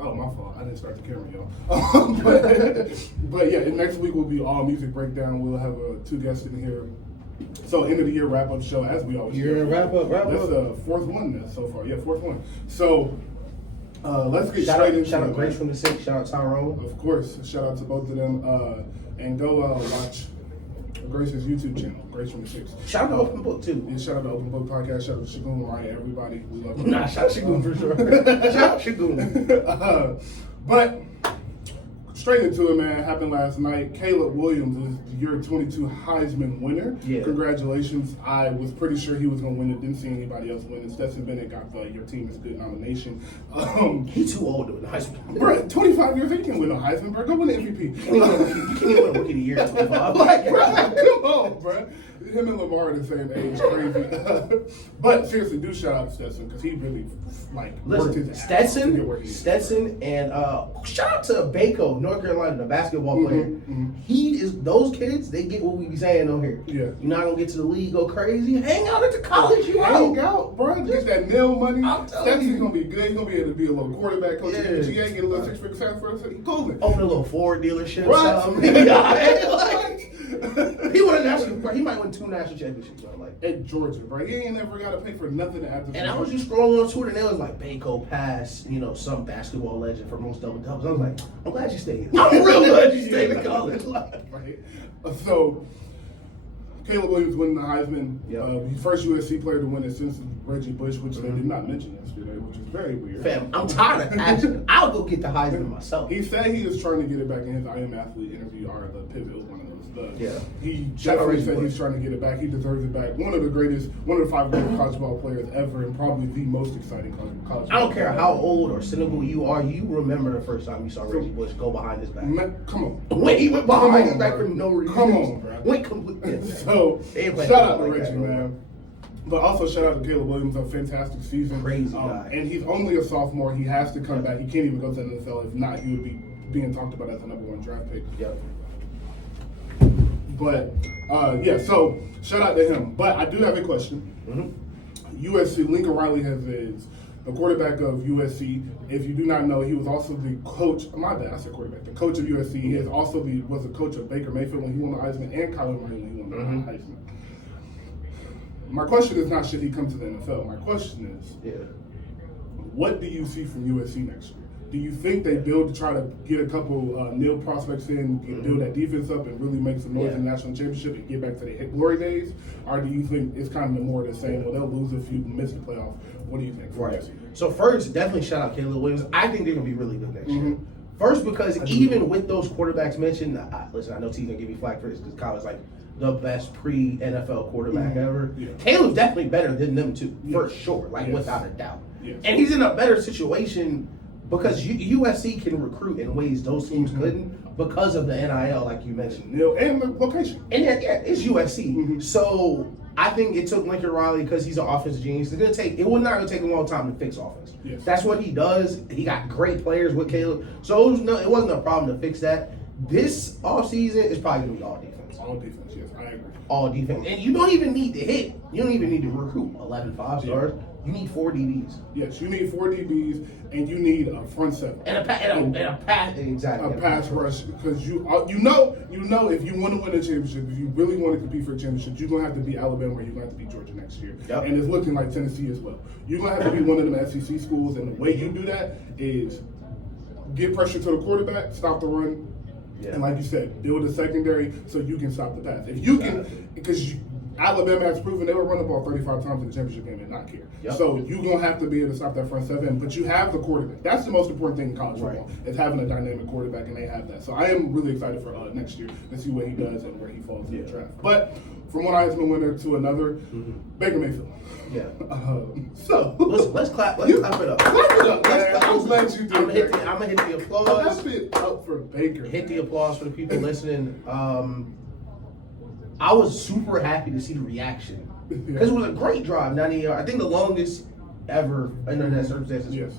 Oh, my fault. I didn't start the camera, y'all. But yeah, next week will be all music breakdown. We'll have two guests in here. So end of the year wrap up show, as we always do. Year wrap up. That's the fourth one so far. Yeah, fourth one. So let's get straight into it. Shout out Grace from the Six. Shout out Tyrone. Of course. Shout out to both of them. And go watch Grace's YouTube channel, Grace from the Six. Shout out to Open Book too. Yeah, shout out to Open Book Podcast. Shout out to Shagun, Mariah, everybody. We love you. Nah, shout out Shagun for sure. Shout out Shagun. But straight into it, man. Happened last night. Caleb Williams is the year 22 Heisman winner. Yeah. Congratulations. I was pretty sure he was going to win it. Didn't see anybody else win it. Stetson Bennett got the Your Team is Good nomination. He's too old to win the Heisman. Bro, 25 years, he can't win no Heisman, bro. Go win the MVP. You can't even win a Rookie of the Year at 25. Like, bro, come on, bro. Him and Lamar are the same age, crazy. But seriously, do shout out to Stetson because he really worked his ass off to get where he is. Stetson, and shout out to Baco, North Carolina, the basketball player. He is those kids. They get what we be saying on here. Yeah, you're not gonna get to the league, go crazy. Hang out at the college. Hang out, bro. Get that nil money. Stetson's gonna be good. He's gonna be able to be a little quarterback coach in the GA, get a little 6-figure salary for us. He's cool. Open a little Ford dealership. He won a national. He might win 2 national championships. At Georgia, bro. He ain't never got to pay for nothing after. And I was just scrolling on Twitter, and it was like Baco pass, some basketball legend for most double doubles. I was like, I'm glad you stayed. I'm real glad you stayed in college. Right. So, Caleb Williams winning the Heisman. Yep. First USC player to win it since Reggie Bush, which they did not mention yesterday, which is very weird. Fam, I'm tired of asking. I'll go get the Heisman myself. He said he is trying to get it back in his I Am Athlete interview, or the pivot was one of those. He definitely said he's trying to get it back. He deserves it back. One of the 5 greatest college ball players ever, and probably the most exciting college. I don't care how old or cynical you are. You remember the first time you saw Reggie Bush go behind his back. Come on. When he went behind his back for no reason. Come on, bro. Went completely. So shout out to Reggie, man. But also shout out to Caleb Williams, a fantastic season. Crazy guy. And he's only a sophomore. He has to come back. He can't even go to the NFL. If not, he would be being talked about as the #1 draft pick. Yep. But so shout out to him. But I do have a question. USC, Lincoln Riley is the quarterback of USC. If you do not know, he was also the coach. My bad, I said quarterback. The coach of USC. He was the coach of Baker Mayfield when he won the Heisman, and Kyler Murray when he won the Heisman. My question is not should he come to the NFL. My question is, what do you see from USC next year? Do you think they build to try to get a couple nil prospects in, build that defense up, and really make some noise in the national championship and get back to their glory days? Or do you think it's kind of more the same? Well, they'll lose if you miss the playoff. What do you think? Right. So first, definitely shout out Caleb Williams. I think they're going to be really good next year. First, because even with those quarterbacks mentioned, listen, I know T's going to give me flack for this because Kyler's like the best pre-NFL quarterback ever. Yeah. Caleb's definitely better than them two, for sure, without a doubt. Yes. And he's in a better situation because USC can recruit in ways those teams couldn't because of the NIL, like you mentioned. And the location. And it's USC. So I think it took Lincoln Riley because he's an offensive genius. It would not going to take a long time to fix offense. Yes. That's what he does. He got great players with Caleb. So it wasn't a problem to fix that. This offseason is probably going to be all defense. All defense, yes, I agree. All defense. And you don't even need to hit. You don't even need to recruit 11 5-stars. You need 4 DBs. Yes, you need 4 DBs, and you need a front seven and a pass. Exactly. A pass rush, because you know if you want to win a championship, if you really want to compete for a championship, you're gonna have to be Alabama or you're gonna have to be Georgia next year. Yep. And it's looking like Tennessee as well. You're gonna have to be one of them SEC schools, and the way you do that is get pressure to the quarterback, stop the run. Yeah. And like you said, build a secondary so you can stop the pass. If you can, because Alabama has proven they will run the ball 35 times in the championship game and not care. Yep. So you're going to have to be able to stop that front seven, but you have the quarterback. That's the most important thing in college football, is having a dynamic quarterback, and they have that. So I am really excited for next year to see what he does and where he falls in the draft. But from one Heisman winner to another, Baker Mayfield. Yeah. So let's clap. Let's clap it up. Clap it up, man. I'm glad you I'm gonna hit the applause. Clap it up for Baker. Hit the applause for the people listening. I was super happy to see the reaction because it was a great drive. 90 yards. I think the longest ever under that circumstances. Yes.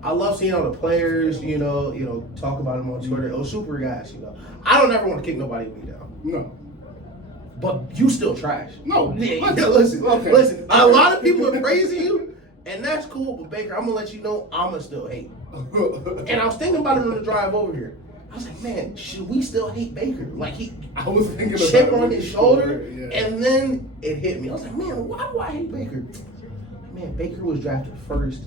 I love seeing all the players, talk about them on Twitter. It was super guys, I don't ever want to kick nobody down. No. But you still trash. No. Listen. A lot of people are praising you, and And that's cool, but Baker, I'm gonna let you know, I'ma still hate. And I was thinking about it on the drive over here. I was like, man, should we still hate Baker? Like I was thinking chip about on his shoulder, yeah. and then it hit me. I was like, man, why do I hate Baker? Man, Baker was drafted first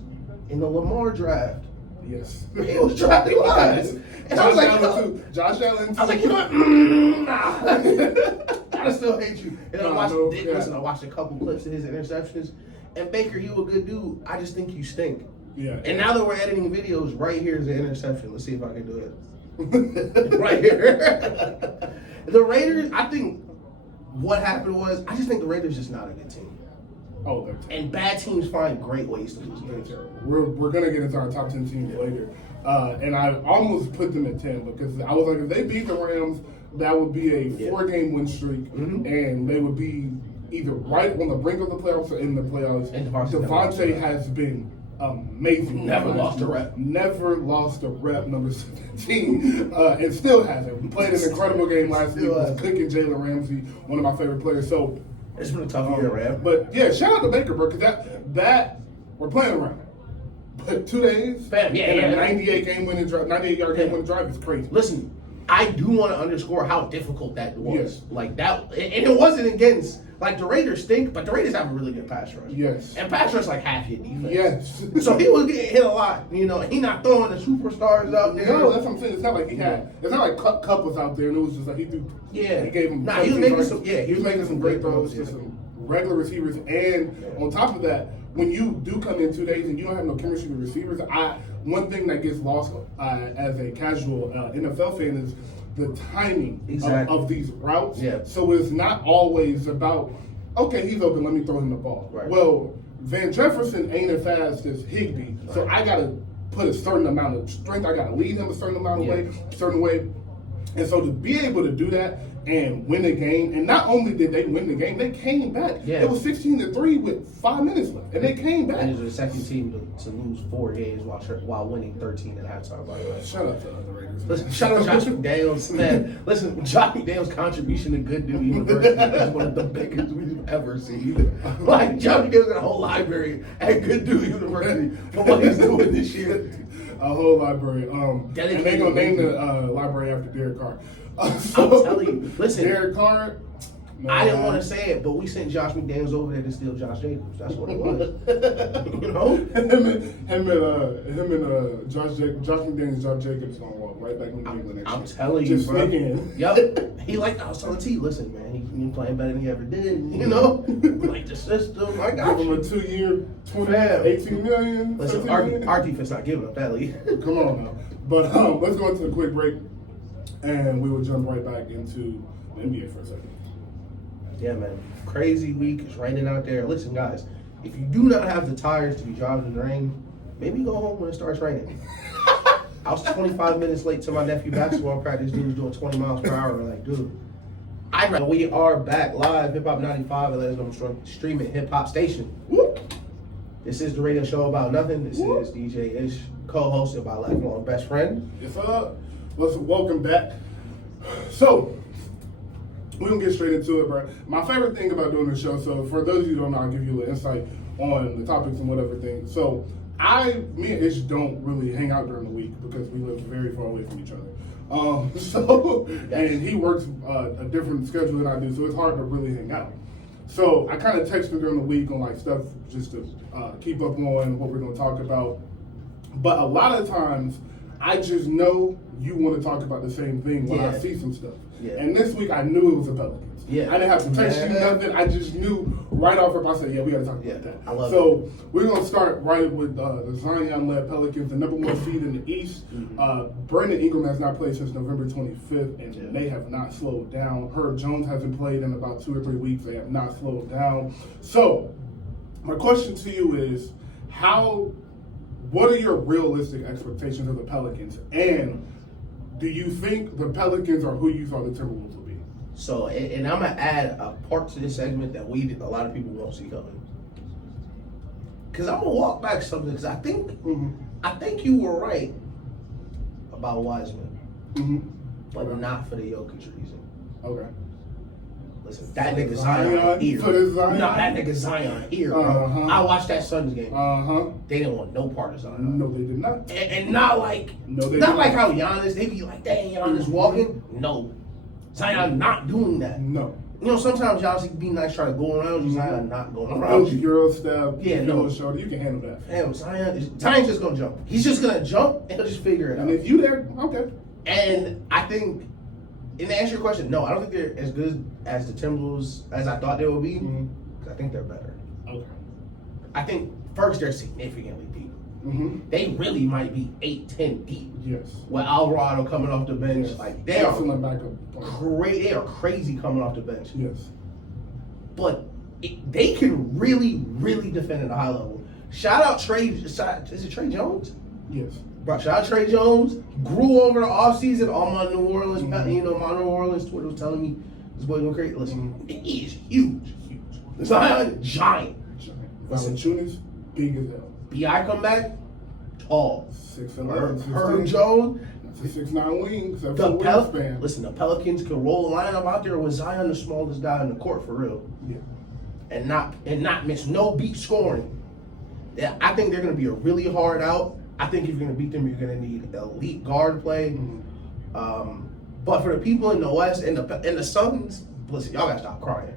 in the Lamar draft. Yes. He was drafted last. And I was like, Josh Allen too. I was like, you know what? I still hate you. And I watched a couple clips of his interceptions. And Baker, you a good dude. I just think you stink. Yeah. And now that we're editing videos, right here is the interception. Let's see if I can do it. Right here. The Raiders, I think what happened was, I just think the Raiders just not a good team. Oh, they're terrible. And bad teams find great ways to lose games. We're gonna get into our top 10 teams later, and I almost put them at 10 because I was like, if they beat the Rams, that would be a 4-game win streak, and they would be either right on the brink of the playoffs or in the playoffs. And Devontae has been amazing. Never lost a rep. Never lost a rep. Number 17, and still hasn't. We played an incredible game last week with Cook and Jalen Ramsey, one of my favorite players. So. It's been a tough year, man. But yeah, shout out to Baker, bro, because that we're playing around. But 2 days, Bam, yeah, and a 98 yard game winning drive is crazy. Listen, I do want to underscore how difficult that was. Yes. Like that, and it wasn't against like the Raiders stink, but the Raiders have a really good pass rush. Yes. And pass rush like half your defense. Yes. So he was getting hit a lot. You know, he not throwing the superstars out there. No, that's what I'm saying. It's not like he had. It's not like Cup was out there and it was just like he threw. Yeah. He gave him. Nah, he was making some. Yeah, he was making some great throws to some regular receivers, and on top of that, when you do come in 2 days and you don't have no chemistry with receivers, one thing that gets lost as a casual NFL fan is the timing of these routes. Yeah. So it's not always about, okay, he's open, let me throw him the ball. Right. Well, Van Jefferson ain't as fast as Higbee, so I got to put a certain amount of strength. I got to lead him a certain amount of certain way. And so to be able to do that and win the game, and not only did they win the game, they came back. Yeah. It was 16-3 with 5 minutes left, and they came back. And it was the second team to lose 4 games while winning 13 at halftime, by the way. Shout out to the Raiders. Listen, shout out to Josh McDaniels, man. Listen, Josh McDaniels' contribution to Good Dude University is one of the biggest we've ever seen. Like, Josh McDaniels got a whole library at Good Dude University for what he's doing this year. A whole library. And they're going to name the library after Derek Carr. So, I'm telling you, listen. Derek Carr. Man. I didn't want to say it, but we sent Josh McDaniels over there to steal Josh Jacobs. That's what it was. You know? him and Josh McDaniels, Josh Jacobs gonna walk right back in England next year. I'm telling you, bro. Yep. He like I was telling T, listen, man, he's playing better than he ever did. You know? Like the system. I got give him a 2-year, 18 million. Listen, our defense not giving up that lead. Come on now. But let's go into a quick break, and we will jump right back into the NBA for a second. Yeah, man. Crazy week. It's raining out there. Listen, guys, if you do not have the tires to be driving in the rain, maybe go home when it starts raining. I was 25 minutes late to my nephew basketball practice. Dude was doing 20 miles per hour. I'm like, dude. We are back live, Hip Hop 95, and streaming Hip Hop Station. Whoop. This is the radio show about nothing. This is DJ Ish, co-hosted by lifelong best friend. Yes, sir. Welcome back. So, we're going to get straight into it, bro. My favorite thing about doing this show, so for those of you who don't know, I'll give you a little insight on the topics and whatever thing. So, me and Ish don't really hang out during the week because we live very far away from each other. And he works a different schedule than I do, so it's hard to really hang out. So, I kind of text him during the week on like stuff just to keep up on what we're going to talk about. But a lot of times, I just know you want to talk about the same thing when I see some stuff. Yeah. And this week I knew it was the Pelicans. Yeah. I didn't have to text you nothing. I just knew right off rip. I said, we got to talk about that. I love it. We're going to start right with the Zion-led Pelicans, the number 1 seed in the East. Brandon Ingram has not played since November 25th, and they have not slowed down. Herb Jones hasn't played in about 2 or 3 weeks. They have not slowed down. So my question to you is, what are your realistic expectations of the Pelicans? And do you think the Pelicans are who you thought the Timberwolves would be? So, and I'm going to add a part to this segment that a lot of people won't see coming. Because I'm going to walk back something, because I think you were right about Heisman. But not for the Jokic reason. Okay. Listen, that nigga Zion here. Nah, that nigga Zion here, bro. I watched that Suns game. They didn't want no part of Zion. No, they did not. And not like how Giannis, they be like, dang, Giannis walking. No. Zion not doing that. No. You know, sometimes Giannis can be nice trying to go around you. Zion not going around you. Euro step. Yeah, no. Shoulder, you can handle that. Damn, Zion's just going to jump. He's just going to jump and he'll just figure it out. And if you there, okay. And I think, and to answer your question, no, I don't think they're as good as the Timberwolves as I thought they would be. Because I think they're better. Okay. I think first they're significantly deep. They really might be 8-10 deep. Yes. With Alvarado coming off the bench, like they are great. They are crazy coming off the bench. Yes. But they can really, really defend at a high level. Shout out Trey. Is it Trey Jones? Yes. Bro, shout out Trey Jones. Grew over the offseason on my New Orleans. My New Orleans Twitter was telling me this boy going crazy. Listen, he is huge. Zion, giant. Valanciunas, big as hell. B.I. come back, tall. 6'11", Herb Jones. That's a 6'9" wing. Listen, the Pelicans can roll a lineup out there with Zion the smallest guy in the court for real. Yeah. And not miss no beat scoring. Yeah, I think they're going to be a really hard out. I think if you're going to beat them, you're going to need elite guard play. But for the people in the West and the Suns, listen, y'all got to stop crying.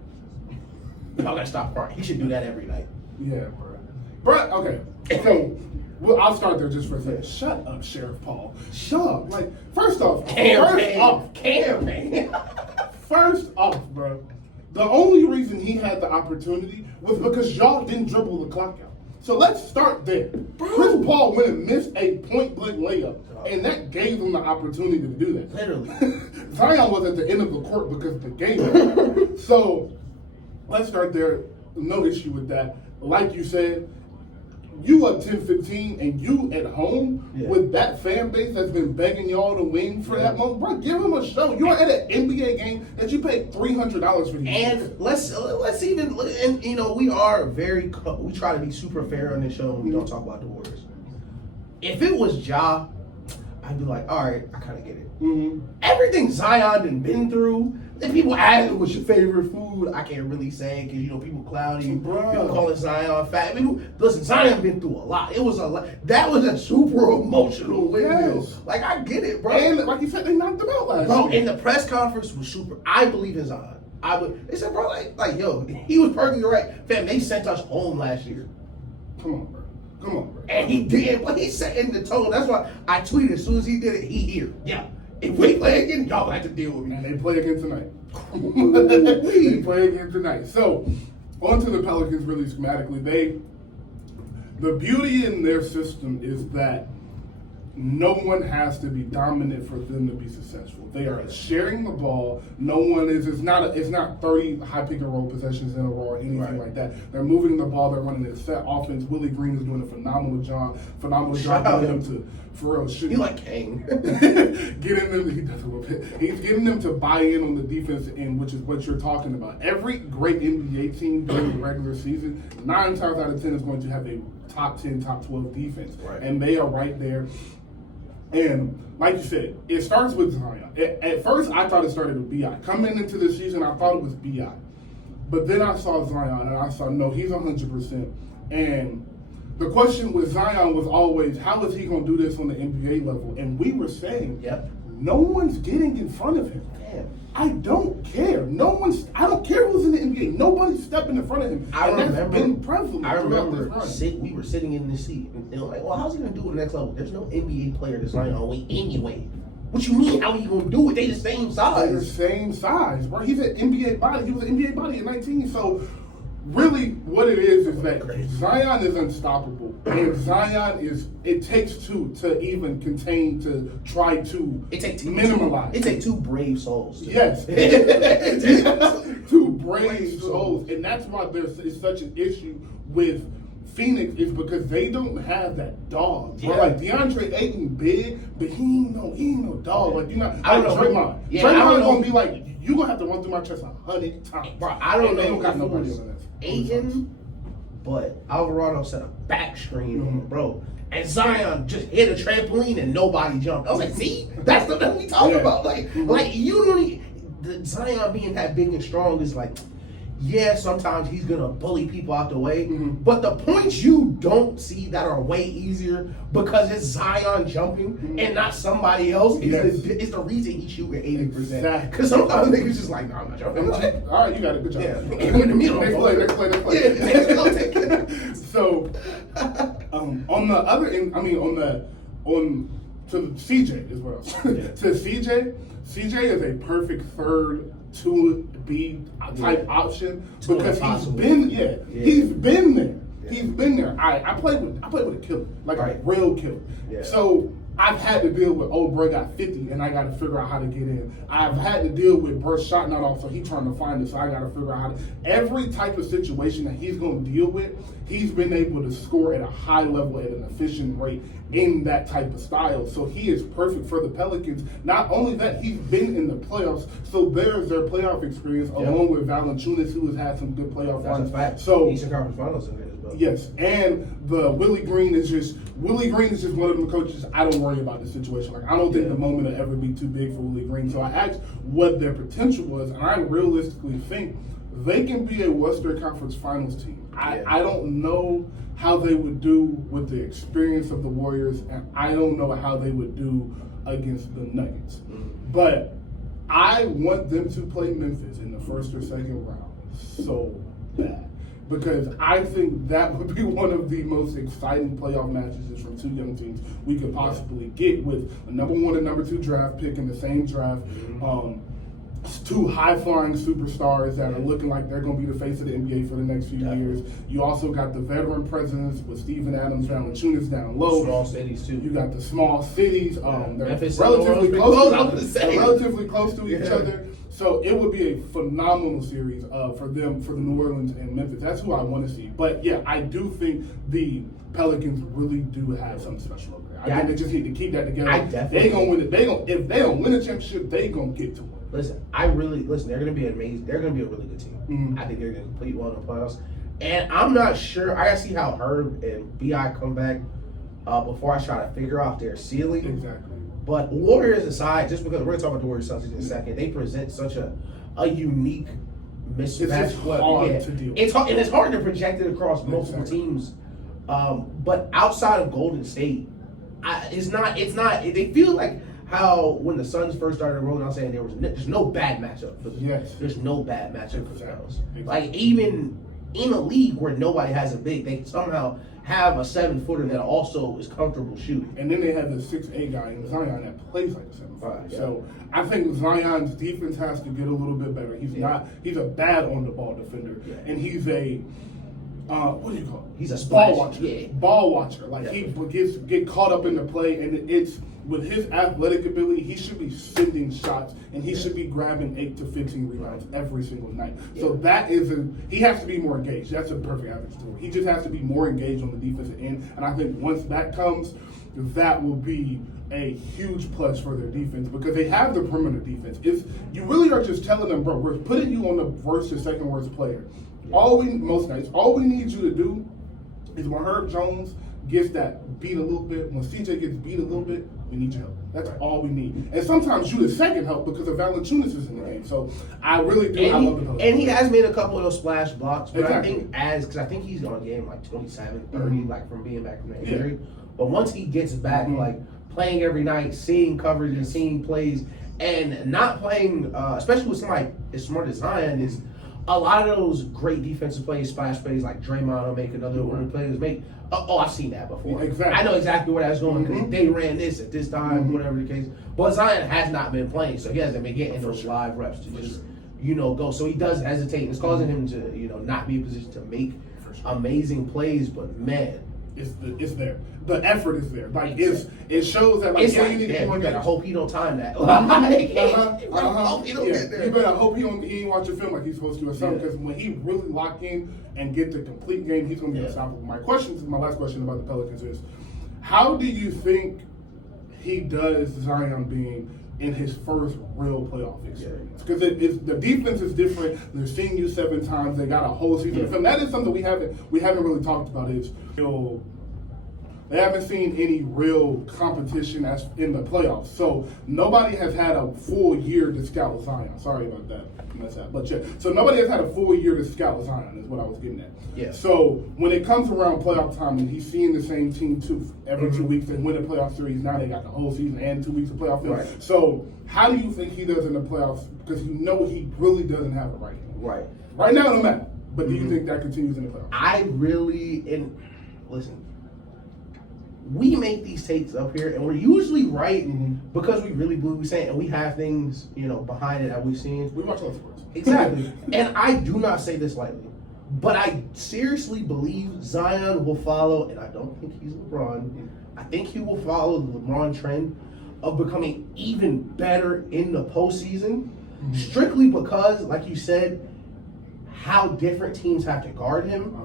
Y'all got to stop crying. He should do that every night. Yeah, bro. Okay. So, I'll start there just for a second. Shut up, Sheriff Paul. Shut up. Like, first off, bro, the only reason he had the opportunity was because y'all didn't dribble the clock out. So let's start there. Chris Paul went and missed a point-blank layup, and that gave him the opportunity to do that. Literally. Zion was at the end of the court because of the game. So let's start there. No issue with that. Like you said, you are 10-15 and you at home with that fan base that's been begging y'all to win for that month, bro, give them a show. You're at an NBA game that you paid $300 for these. And let's even, and you know, we try to be super fair on this show when we don't talk about the Warriors. If it was Ja, I'd be like, all right, I kind of get it. Everything Zion done been through, and people ask what's your favorite food, I can't really say because, you know, people cloudy. People call it Zion fat. Listen, Zion been through a lot. It was a lot. That was a super emotional win. Yes. Like, I get it, bro. And like you said, they knocked him out last year. And the press conference was super. I believe in Zion. They said, bro, like, yo, he was perfectly right. Fam, they sent us home last year. Come on, bro. And he did, but he's setting the tone. That's why I tweeted as soon as he did it, he here. Yeah. If we play again, y'all have to deal with me. And they play again tonight. So, on to the Pelicans really schematically. The beauty in their system is that no one has to be dominant for them to be successful. They are sharing the ball. No one is. It's not 30 high pick and roll possessions in a row or anything like that. They're moving the ball. They're running a set offense. Willie Green is doing a phenomenal job. Getting him to, for real, shoot. He like Kang. He's getting them to buy in on the defense end, which is what you're talking about. Every great NBA team during the regular season, 9 times out of 10 is going to have a top 10, top 12 defense, and they are right there. And like you said, it starts with Zion. At first, I thought it started with B.I. Coming into the season, I thought it was B.I. But then I saw Zion, and I saw, no, he's 100%. And the question with Zion was always, how is he going to do this on the NBA level? And we were saying, no one's getting in front of him. Damn. I don't care. I don't care who's in the NBA. Nobody's stepping in front of him. I remember we were sitting in this seat and they were like, well, how's he going to do it at the next level? There's no NBA player that's Zion weight anyway. What you mean, how are you going to do it? They the same size. They're the same size, bro. He's an NBA body. He was an NBA body at 19. So really what it is that Zion is unstoppable. And Zion it takes two to even contain, to try to minimize. It takes two brave souls. Yes. Two brave souls. And that's why it's such an issue with Phoenix, is because they don't have that dog. Yeah. Like DeAndre Ayton big, but he ain't no dog. Like, you're not. I don't know. Draymond. Yeah, Draymond's gonna be like, you gonna have to run through my chest 100 times. Bro, I don't know. They don't got nobody on that. Ayton, but Alvarado set a back screen on him, bro. And Zion just hit a trampoline and nobody jumped. I was like, see, that's the thing we talking about. Like you don't even. the Zion being that big and strong is like, yeah, sometimes he's gonna bully people out the way, but the points you don't see that are way easier because it's Zion jumping and not somebody else is the reason he's shooting 80%. Because sometimes niggas just like, nah, I'm not jumping. Like, all right, you got it. Good job. Yeah. Next play. So, on the other end, to CJ is what I was saying. To CJ is a perfect third 2B type option because he's been there. He's been there. He's been there. I played with a killer, like a real killer. Yeah. So I've had to deal with old bro got 50 and I got to figure out how to get in. I've had to deal with bro shot not off, so he trying to find it, so I got to figure out how to. Every type of situation that he's going to deal with, he's been able to score at a high level at an efficient rate in that type of style. So he is perfect for the Pelicans. Not only that, he's been in the playoffs, so there's their playoff experience along with Valanciunas, who has had some good playoff runs. So Eastern Conference Finals in there as well. Yes, and the Willie Green is just one of them coaches. I don't worry about the situation. Like I don't think the moment will ever be too big for Willie Green. So I asked what their potential was, and I realistically think they can be a Western Conference Finals team. I don't know how they would do with the experience of the Warriors, and I don't know how they would do against the Nuggets. But I want them to play Memphis in the first or second round so bad. Because I think that would be one of the most exciting playoff matches from two young teams we could possibly get, with a number 1 and number 2 draft pick in the same draft. Two high-flying superstars that are looking like they're going to be the face of the NBA for the next few years. You also got the veteran presence with Steven Adams, Valanciunas down low. Small cities too. You got the small cities. They're Memphis relatively close to each other. So it would be a phenomenal series for them, for the New Orleans and Memphis. That's who I want to see. But yeah, I do think the Pelicans really do have something special over there. I think they just need to keep that together. They gonna win it. If they don't win a championship, they gonna get to it. Listen, they're gonna be amazing. They're gonna be a really good team. I think they're gonna complete well in the playoffs. And I'm not sure. I gotta see how Herb and BI come back before I try to figure out their ceiling. Exactly. But Warriors aside, just because we're gonna talk about the Warriors in a second, they present such a unique mismatch. It's hard to deal with. It's hard, and it's hard to project it across multiple teams. But outside of Golden State, it's not. They feel like how when the Suns first started rolling, I was saying there's no bad matchup for them. Yes. There's no bad matchup for them. Exactly. Like even in a league where nobody has a big, they somehow have a 7-footer that also is comfortable shooting. And then they have the 6'8" guy in Zion that plays like a 7'5". So I think Zion's defense has to get a little bit better. He's a bad on the ball defender, and he's a what do you call it? He's a ball watcher. Yeah. Ball watcher. Like he get caught up in the play, and it's with his athletic ability, he should be sending shots, and he should be grabbing 8 to 15 rebounds every single night. So that he has to be more engaged. That's a perfect average to him. He just has to be more engaged on the defensive end, and I think once that comes, that will be a huge plus for their defense because they have the perimeter defense. You really are just telling them, bro, we're putting you on the worst or second worst player. Most nights, all we need you to do is when Herb Jones gets that beat a little bit, when CJ gets beat a little bit, we need your help. That's all we need. And sometimes you the second help because of Valanciunas is in the game. So I really do. I love the Pelicans. And he has made a couple of those splash blocks, but I think because I think he's on a game like 27, 30, like from being back from the injury. But once he gets back, like playing every night, seeing coverage and seeing plays, and not playing, especially with somebody as smart as Zion is. A lot of those great defensive plays, splash plays, like Draymond will make another one. Players make. Oh, I've seen that before. Exactly. I know exactly where that's going because they ran this at this time, whatever the case. But Zion has not been playing, so he hasn't been getting those live reps to just, go. So he does hesitate. It's causing him to, not be in position to make amazing plays. But man, it's there. The effort is there. Like it shows that you better hope he don't time that. Hope he don't get there. You better hope he ain't watch your film like he's supposed to or something. Because when he really lock in and get the complete game, he's going to be unstoppable. My last question about the Pelicans is, how do you think he does Zion being in his first real playoff experience? Because the defense is different. They're seeing you 7 times. They got a whole season of film. That is something we haven't really talked about. They haven't seen any real competition as in the playoffs. So nobody has had a full year to scout Zion. Sorry about that. But yeah, so nobody has had a full year to scout Zion is what I was getting at. Yeah. So when it comes around playoff time and he's seeing the same team every 2 weeks, they win the playoff series. Now they got the whole season and 2 weeks of playoff field. Right. So how do you think he does in the playoffs? Because you know he really doesn't have it right now. Right. Right now, no matter. But do you think that continues in the playoffs? Listen. We make these takes up here, and we're usually right because we really believe we're saying, and we have things, behind it that we've seen. We watch a lot of sports. Exactly. And I do not say this lightly, but I seriously believe Zion will follow, and I don't think he's LeBron. I think he will follow the LeBron trend of becoming even better in the postseason, strictly because, like you said, how different teams have to guard him,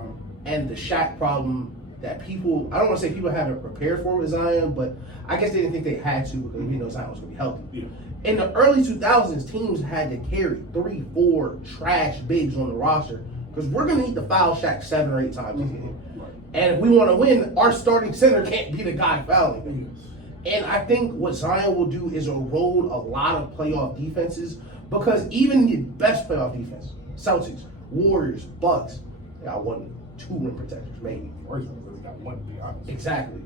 and the Shaq problem that people, I don't want to say people haven't prepared for with Zion, but I guess they didn't think they had to because Zion was going to be healthy. Yeah. In the early 2000s, teams had to carry 3, 4 trash bigs on the roster because we're going to need to foul Shaq 7 or 8 times a game. Right. And if we want to win, our starting center can't be the guy fouling him. And I think what Zion will do is erode a lot of playoff defenses because even the best playoff defense, Celtics, Warriors, Bucks, they got 1, 2 rim protectors, maybe. Warriors really got 1, to be honest. Exactly.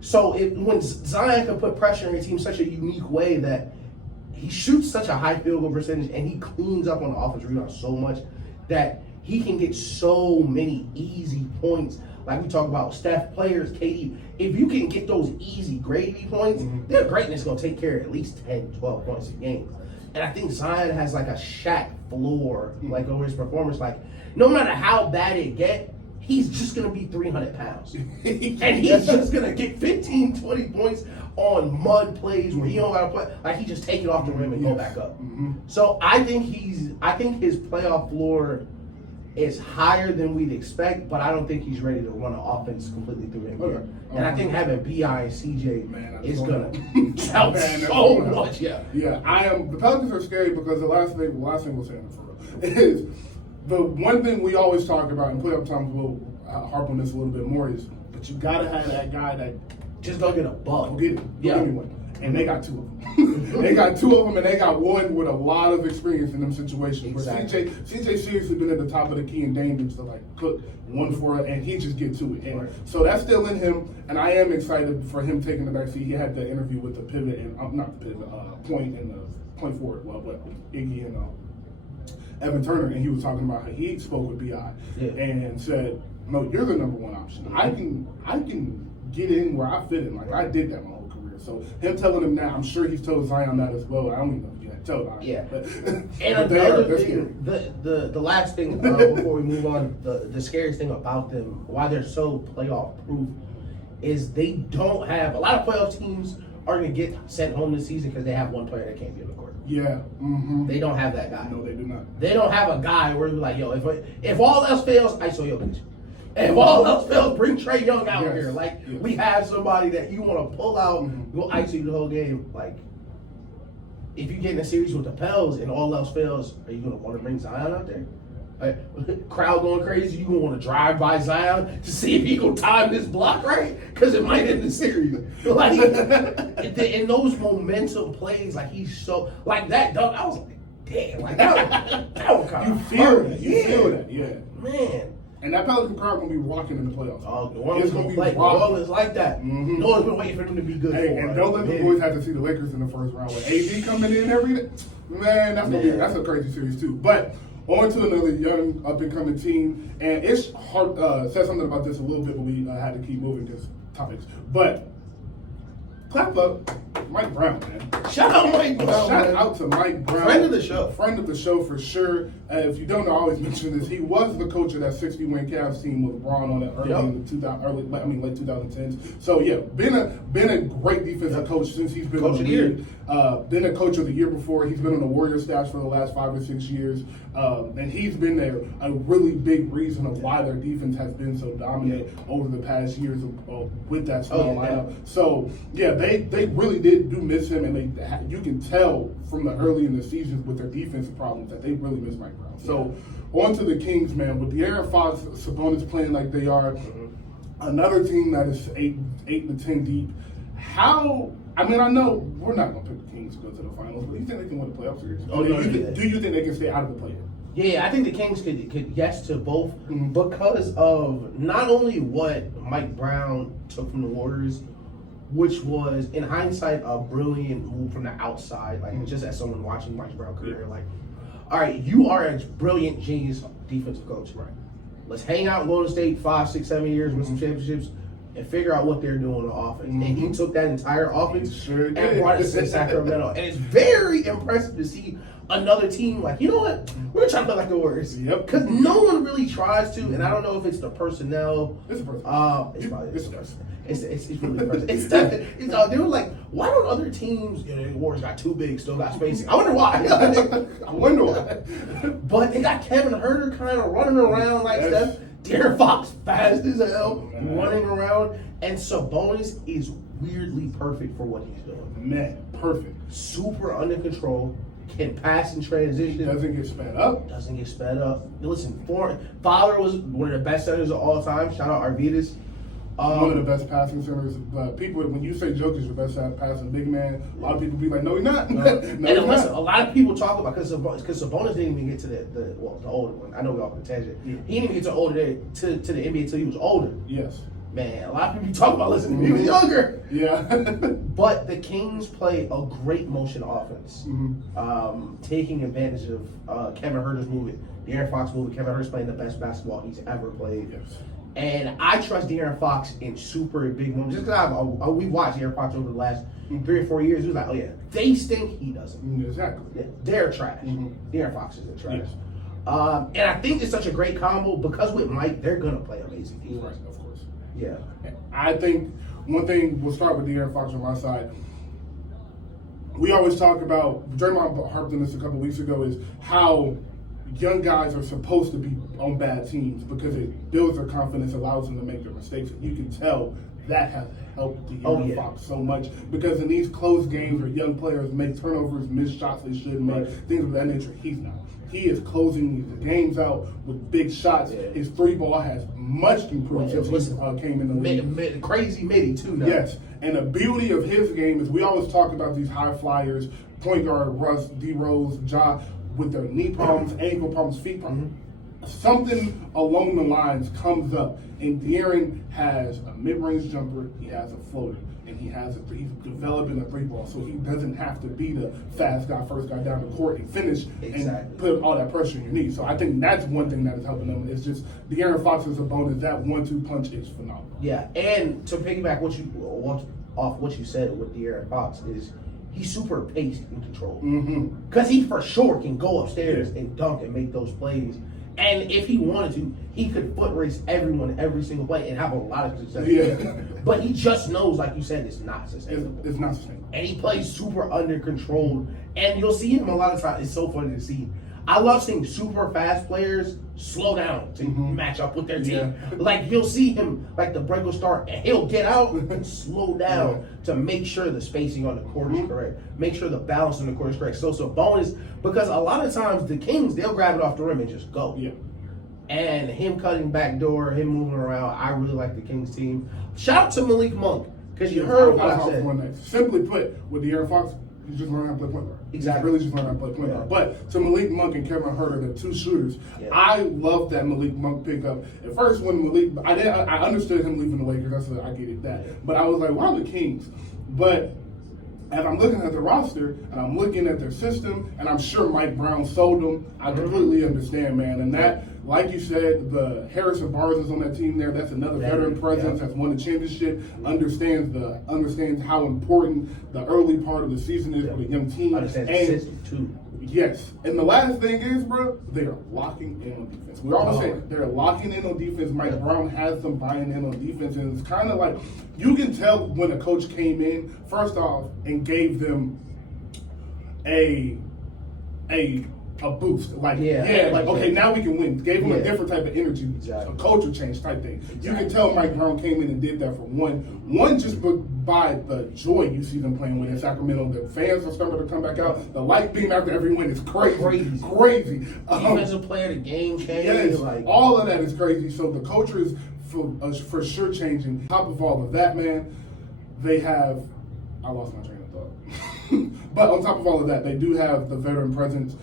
So when Zion can put pressure on your team such a unique way that he shoots such a high field goal percentage and he cleans up on the offensive rebound so much that he can get so many easy points. Like we talk about Steph players, KD. If you can get those easy gravy points, their greatness is going to take care of at least 10, 12 points a game. And I think Zion has like a Shaq floor, like over his performance. Like no matter how bad it get, he's just going to be 300 pounds. And he's just going to get 15, 20 points on mud plays where he don't got to play. Like he just take it off the rim and go back up. So I think his playoff floor is higher than we'd expect, but I don't think he's ready to run an offense completely through him here. And I think having B.I. and CJ is going to help so much. Yeah, I am. The Pelicans are scary because the last thing we'll say for real is the one thing we always talk about, and playoff times we'll harp on this a little bit more, is but you got to have that guy that just go get a buck. Go get it. Anyway. And they got 2 of them. They got 2 of them, and they got one with a lot of experience in them situations. Exactly. But CJ seriously been at the top of the key in dangerous to like cook 1 for it, and he just get to it. And so that's still in him, and I am excited for him taking the back seat. He had the interview with the pivot and not the pivot, point and the point forward. Well, but Iggy and Evan Turner, and he was talking about how he spoke with Bi and said, "No, you're the number 1 option. I can get in where I fit in. Like I did that my whole career." So him telling him now, I'm sure he's told Zion that as well. I don't even know if he had told Zion. Yeah. But, and another thing, the last thing before we move on, the scariest thing about them, why they're so playoff proof, is they don't have a lot of playoff teams are going to get sent home this season because they have one player that can't be on the court. Yeah. They don't have that guy. No, they do not. They don't have a guy where you're like, yo, if all else fails, ISO Jokic. And if all else fails, bring Trae Young out here. Like, we have somebody that you want to pull out, go ISO you the whole game. Like, if you get in a series with the Pels and all else fails, are you going to want to bring Zion out there? Crowd going crazy, you going to want to drive by Zion to see if he going to time this block right? Because it might end the series. Like, in those momentum plays, like, he's so, like that dunk, I was like, damn, like, that was kind of fun. You feel that, yeah. Man. And that Pelican crowd going to be rocking in the playoffs. Oh, New Orleans going to play. New Orleans like that. No one's been waiting for them to be good. Hey, and don't let the boys have to see the Lakers in the first round with AD coming in every day. Man, that's a crazy series too. But on to another young up-and-coming team. And it's hard, said something about this a little bit, but we had to keep moving because topics. But clap up Mike Brown, man. Shout out Mike Brown. Shout out to Mike Brown. Friend of the show. Friend of the show for sure. If you don't know, I always mention this. He was the coach of that 60-win Cavs team with LeBron on it late 2010s. So yeah, been a great defensive coach since he's been coach on the league. Been a coach of the year before. He's been on the Warriors staff for the last 5 or 6 years, and he's been there a really big reason of why their defense has been so dominant over the past years with that small lineup. So yeah, they really did miss him, and you can tell from the early in the seasons with their defensive problems that they really miss Mike Brown. So on to the Kings, man. With De'Aaron Fox, Sabonis playing like they are, another team that is 8 to 10 deep. I know we're not going to pick the Kings to go to the finals, but you think they can win the playoff series? Do you think they can stay out of the play-in? Yeah, I think the Kings could yes to both because of not only what Mike Brown took from the Warriors, which was, in hindsight, a brilliant move from the outside. Like, just as someone watching Mike Brown's career, like, all right, you are a brilliant, genius defensive coach. Right. Let's hang out in Golden State 5, 6, 7 years, win some championships, and figure out what they're doing on offense. And he took that entire offense and brought it to Sacramento. And it's very impressive to see another team like, you know what? We're trying to play like the Warriors. Yep. Because no one really tries to, and I don't know if it's the personnel. It's the personnel. It's probably the personnel. It's really the personnel. It's definitely. They were like, why don't other teams? The Warriors got too big, still got spacing. I wonder why. I wonder why. But they got Kevin Huerter kind of running around like stuff. De'Aaron Fox fast as hell, running around, and Sabonis is weirdly perfect for what he's doing. Man, perfect. Super under control, can pass in transition. Doesn't get sped up. Listen, Fowler was one of the best centers of all time. Shout out Arvidas. One of the best passing centers. People, when you say Jokic is the best passing big man, a lot of people be like, no, he's not. No, he's not. A lot of people talk about because Sabonis didn't even get to the older one. I know we're off on a tangent. Yeah. He didn't even get to the NBA until he was older. Yes. Man, a lot of people talk about listening to him when he was younger. Yeah. But the Kings play a great motion offense, taking advantage of Kevin Huerter's movement, De'Aaron Fox movement. Kevin Huerter's playing the best basketball he's ever played. Yes. And I trust De'Aaron Fox in super big moments. Just because we watched De'Aaron Fox over the last 3 or 4 years, he was like, oh yeah, they stink, he doesn't. Exactly. Yeah, they're trash. De'Aaron Fox is trash. Yes. And I think it's such a great combo because with Mike, they're going to play amazing defense. Right, of course. Yeah. I think one thing, we'll start with De'Aaron Fox on my side. We always talk about, Draymond harped on this a couple weeks ago, is how young guys are supposed to be on bad teams because it builds their confidence, allows them to make their mistakes. And you can tell that has helped De'Aaron Fox so much because in these close games where young players make turnovers, miss shots they shouldn't make, things of that nature, he's not. He is closing the games out with big shots. Yeah. His three ball has much improved since he came in the league. Crazy midi too now. Yes, and the beauty of his game is we always talk about these high flyers, point guard, Russ, D Rose, Ja, with their knee problems, ankle problems, feet problems. Something along the lines comes up, and De'Aaron has a mid-range jumper, he has a floater, and he's developing a three ball, so he doesn't have to be the fast guy, first guy down the court and finish and put all that pressure on your knee. So I think that's one thing that is helping them. It's just De'Aaron Fox's bonus. That 1-2 punch is phenomenal. Yeah, and to piggyback off what you said with De'Aaron Fox is he's super paced and controlled. Because he for sure can go upstairs and dunk and make those plays. And if he wanted to, he could foot race everyone every single play and have a lot of success. Yeah. But he just knows, like you said, it's not sustainable. It's not sustainable. And he plays super under controlled. And you'll see him a lot of times. It's so funny to see. I love seeing super fast players slow down to match up with their team. Yeah. Like you'll see him, like the break will start, and he'll get out and slow down to make sure the spacing on the court is correct, make sure the balance on the court is correct. So bonus, because a lot of times the Kings, they'll grab it off the rim and just go. Yeah. And him cutting back door, him moving around, I really like the Kings team. Shout out to Malik Monk, because you heard what I said. Simply put, with De'Aaron Fox, you just learn how to play point guard. Exactly. Really just learn how to play point guard. But to Malik Monk and Kevin Huerter, the two shooters, I love that Malik Monk pickup. At first, when I understood him leaving the Lakers. I get it that. But I was like, why the Kings? But as I'm looking at the roster and I'm looking at their system, and I'm sure Mike Brown sold them, I completely understand, man. And that, like you said, the Harrison Barnes is on that team there. That's another veteran presence that's won the championship, understands how important the early part of the season is for the young team. Understands the system too. Yes. And the last thing is, bro, they are locking in on defense. We're always saying they're locking in on defense. Mike Brown has them buying in on defense. And it's kind of like, you can tell when a coach came in, first off, and gave them a boost. Like, okay, now we can win. Gave them a different type of energy, a culture change type thing. Exactly. You can tell Mike Brown came in and did that for one just by the joy you see them playing with in Sacramento. The fans are starting to come back out. The light beam after every win is crazy. Defensive player, the game change. Yes, all of that is crazy. So the culture is for sure changing. On top of all of that, man, they have. I lost my train of thought. But on top of all of that, they do have the veteran presence.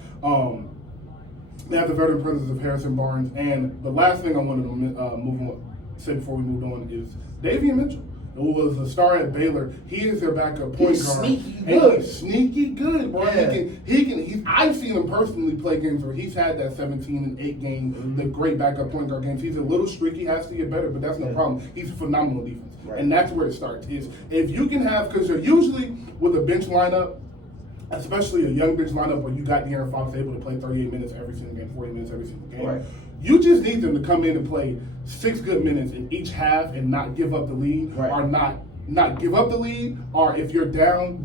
They have the veteran presence of Harrison Barnes. And the last thing I wanted to say before we moved on is Davion Mitchell, who was a star at Baylor. He is their backup point guard. He's sneaky good, bro. Yeah. I've seen him personally play games where he's had that 17-8 game, the great backup point guard games. He's a little streaky, has to get better, but that's no problem. He's a phenomenal defense. Right. And that's where it starts. Is if you can have, because you're usually with a bench lineup, especially a young bench lineup where you got De'Aaron Fox able to play 38 minutes every single game, 40 minutes every single game. Right. You just need them to come in and play 6 good minutes in each half and not give up the lead, right. or not give up the lead, or if you're down,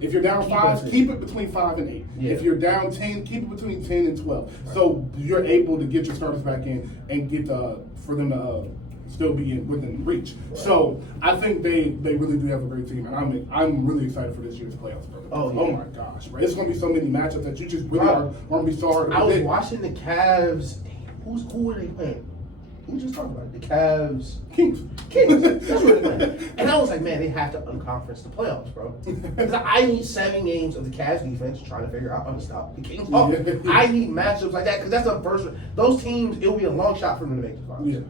if you're down 5, keep it between 5 and 8. Yeah. If you're down 10, keep it between 10 and 12. Right. So you're able to get your starters back in and get for them to still be within reach. Right. So I think they really do have a great team, and I'm really excited for this year's playoffs, bro. Oh, yeah. Oh my gosh, bro! It's gonna be so many matchups that you just really are gonna be so hard to I was predict. watching the Cavs. Who are they playing? Who just talking about it? The Cavs. Kings. That's what they're playing. And I was like, man, they have to unconference the playoffs, bro. Because I need 7 games of the Cavs defense trying to figure out how to stop the Kings. Oh, I need matchups like that because that's the first one. Those teams, it'll be a long shot for them to make the finals. Yeah.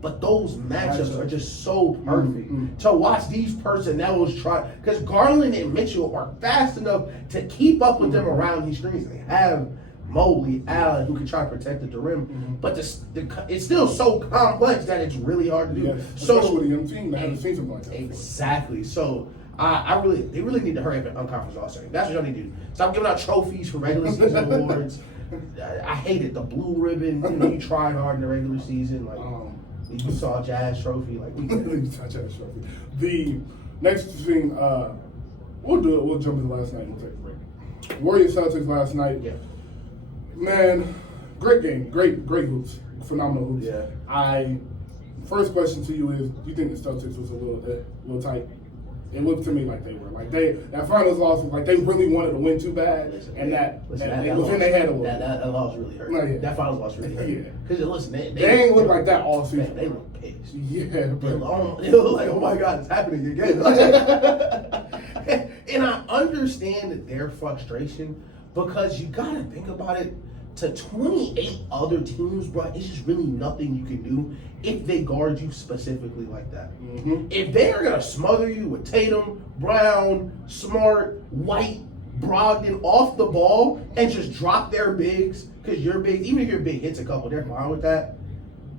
But those matchups are just so perfect to watch these personnels try. Because Garland and Mitchell are fast enough to keep up with them around these screens. They have Mobley, Allen, who can try to protect the rim. But it's still so complex that it's really hard to do. Yeah. Especially with a young team that haven't seen something like that. Exactly. So they really need to hurry up and unconference All-Star. That's what y'all need to do. Stop giving out trophies for regular season awards. I hate it. The blue ribbon. You tried hard in the regular season. Like you saw Jazz trophy. Like we you saw Jazz trophy. The next thing, we'll do it. We'll jump into last night. We'll take a break. Warriors Celtics last night. Yeah. Man, great game. Great hoops. Phenomenal hoops. Yeah. First question to you is: do you think the Celtics was a little tight? It looked to me like they were. Like that finals loss was like they really wanted to win too bad, that was in their head a little. That loss really hurt. Yeah. That finals loss really hurt. Yeah. Because listen, they ain't look like that all season. Man, they look pissed. Yeah, they look like, oh my God, it's happening again. And I understand their frustration because you gotta think about it. To 28 other teams, bro, it's just really nothing you can do if they guard you specifically like that. If they are gonna smother you with Tatum, Brown, Smart, White, Brogdon off the ball and just drop their bigs, because your big, even if your big hits a couple, they're fine with that,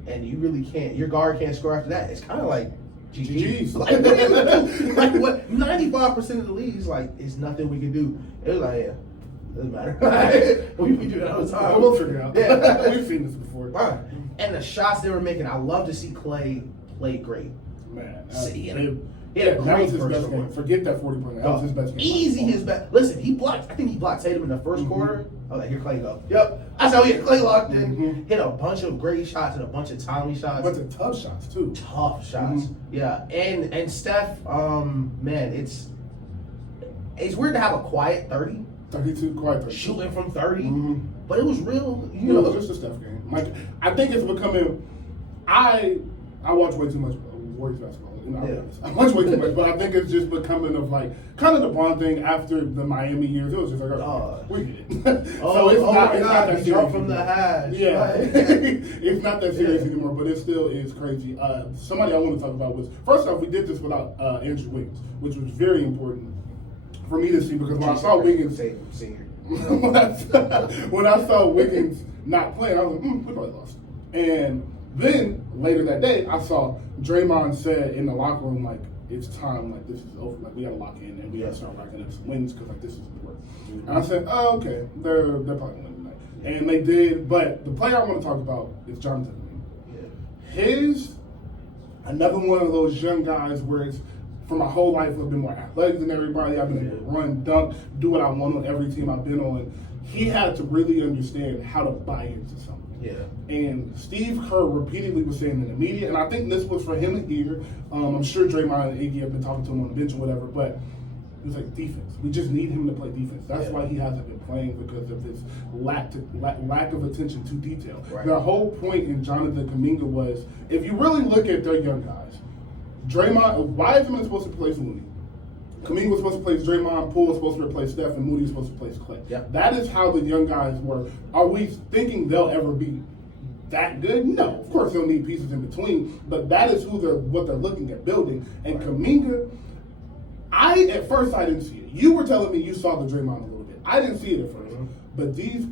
and you really can't, your guard can't score after that. It's kind of like GG's. Like, what are you gonna do? Like what? 95% of the league is like, it's nothing we can do. It was like, yeah. Doesn't matter. we do that all the time. We'll figure it out. Yeah. We've seen this before. Right. And the shots they were making, I love to see Clay play great. Man. He had a that great was his first best game. quarter. Forget that 40 point. That was his best game. Easy his best. Listen, I think he blocked Tatum in the first quarter. I was like, here Clay go. Yep. That's how he had Clay locked in. Hit a bunch of great shots and a bunch of timely shots. A bunch of tough shots too. Tough shots. Yeah. And Steph, man, it's weird to have a quiet 30. 32, quite 30. Shooting from 30. But it was real, you know. Just a Steph game. Like, I think it's becoming. I watch way too much Warriors basketball. I watch way too much, but I think it's just becoming of like kind of the Bron thing after the Miami years. It was just like, we get it. So it's not that serious. Jump from the hash. Yeah, right? It's not that serious anymore, but it still is crazy. Somebody I want to talk about was, first off, we did this without Andrew Wiggins, which was very important for me to see, because when I saw Wiggins, when I saw Wiggins not playing, I was like, we probably lost. And then later that day, I saw Draymond said in the locker room, like, it's time, like, this is over, like, we gotta lock in and we gotta start racking up some wins because, like, this is work. And I said, oh, okay, they're probably gonna win tonight. And they did, but the player I want to talk about is Jonathan. Another one of those young guys where it's, for my whole life, I've been more athletic than everybody. I've been able to run, dunk, do what I want on every team I've been on. He had to really understand how to buy into something. Yeah. And Steve Kerr repeatedly was saying in the media, and I think this was for him here. I'm sure Draymond and Iggy have been talking to him on the bench or whatever, but He was like, defense. We just need him to play defense. That's why he hasn't been playing, because of this lack of attention to detail. Right. The whole point in Jonathan Kuminga was, if you really look at their young guys, Draymond, Wiseman is supposed to replace Moody. Kuminga was supposed to replace Draymond, Poole was supposed to replace Steph, and Moody was supposed to replace Clay. Yep. That is how the young guys were. Are we thinking they'll ever be that good? No. Of course they'll need pieces in between, but that is what they're looking at building. And right. Kuminga, at first I didn't see it. You were telling me you saw the Draymond a little bit. I didn't see it at first. Mm-hmm. But this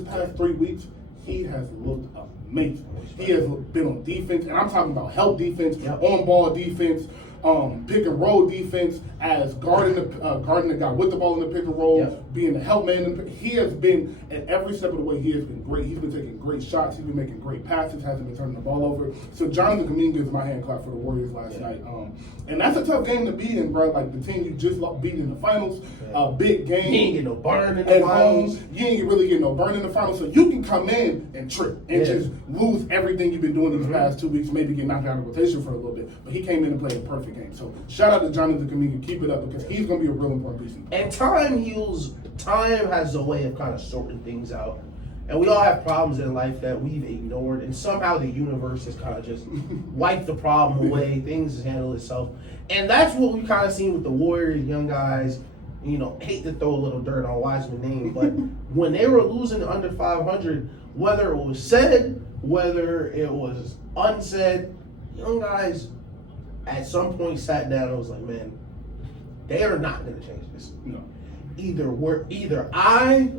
past 3 weeks, he has looked amazing. He has been on defense, and I'm talking about help defense, on-ball defense, pick and roll defense, as guarding the guy with the ball in the pick and roll, being the help man. He has been, at every step of the way, he has been great. He's been taking great shots. He's been making great passes. Hasn't been turning the ball over. So Jonathan Kuminga is my hand clap for the Warriors last night. And that's a tough game to be in, bro. Like, the team you just beat in the finals, big game. You ain't get no burn in the finals. You ain't really get no burn in the finals. So you can come in and trip and just lose everything you've been doing these past 2 weeks, maybe get knocked out of rotation for a little bit. But he came in and played a perfect game. So shout out to Jonathan Kuminga. Keep it up, because he's going to be a real important piece. And time heals. Time has a way of kind of sorting things out. And we all have problems in life that we've ignored, and somehow the universe has kind of just wiped the problem away. Things has handled itself. And that's what we kind of seen with the Warriors, young guys. You know, hate to throw a little dirt on Wiseman's name, but when they were losing under 500, whether it was said, whether it was unsaid, young guys at some point sat down and was like, man, they are not going to change this. No. I don't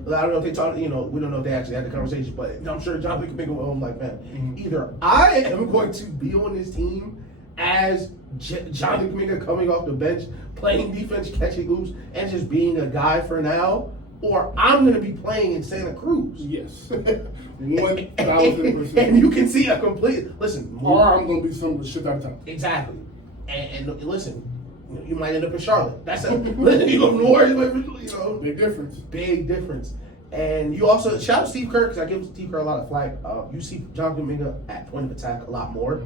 know if they talked, we don't know if they actually had the conversation, but I'm sure Jonathan Kuminga went home like, man, either I am going to be on this team as Jonathan Kuminga coming off the bench, playing defense, catching hoops, and just being a guy for now, or I'm going to be playing in Santa Cruz. Yes. 1,000%. And you can see a complete, listen. Or I'm going to be some shit out of town. Exactly. And listen, you might end up in Charlotte. That's a big difference. Big difference. And you also shout out Steve Kerr, because I give Steve Kerr a lot of flack. You see Jonathan Kuminga at point of attack a lot more,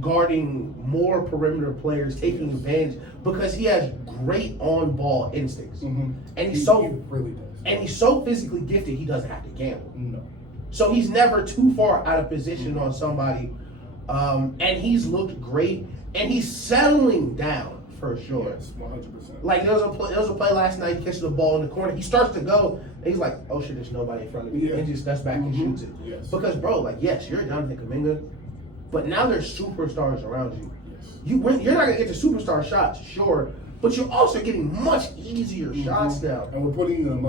guarding more perimeter players, taking advantage, because he has great on-ball instincts, and he really does. And he's so physically gifted, he doesn't have to gamble. No. So he's never too far out of position on somebody, and he's looked great, and he's settling down. For sure. Yes, 100%. Like, there was a play last night, he catches the ball in the corner, he starts to go, and he's like, oh shit, there's nobody in front of me, and just steps back and shoots it. Yes. Because, bro, like, yes, you're Jonathan Kuminga, but now there's superstars around you. Yes. You're not going to get the superstar shots, sure, but you're also getting much easier shots now. And we're putting you in a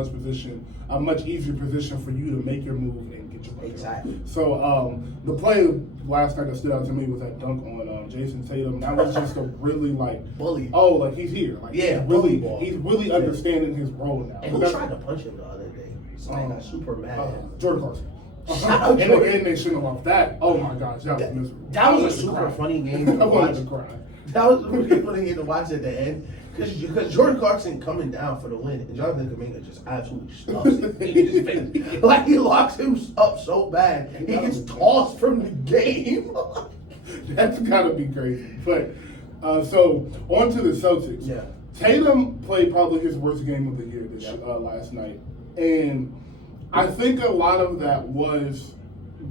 much easier position for you to make your move and get your play. Exactly. So the play last night that stood out to me was that dunk on Jason Tatum. That was just a really bully. Oh, like he's here. Like, he's really understanding his role now. And who tried to punch him the other day? Somebody got super mad. Jordan Clarkson. And they shouldn't have lost that. Oh my gosh, that was miserable. That was a super funny game to watch. That was a really funny game to watch at the end. Because Jordan Clarkson coming down for the win, and Jonathan Kuminga just absolutely stuffs it. Like, he locks him up so bad, he gets tossed from the game. That's gotta be crazy. But so on to the Celtics. Yeah. Tatum played probably his worst game of the year last night, and I think a lot of that was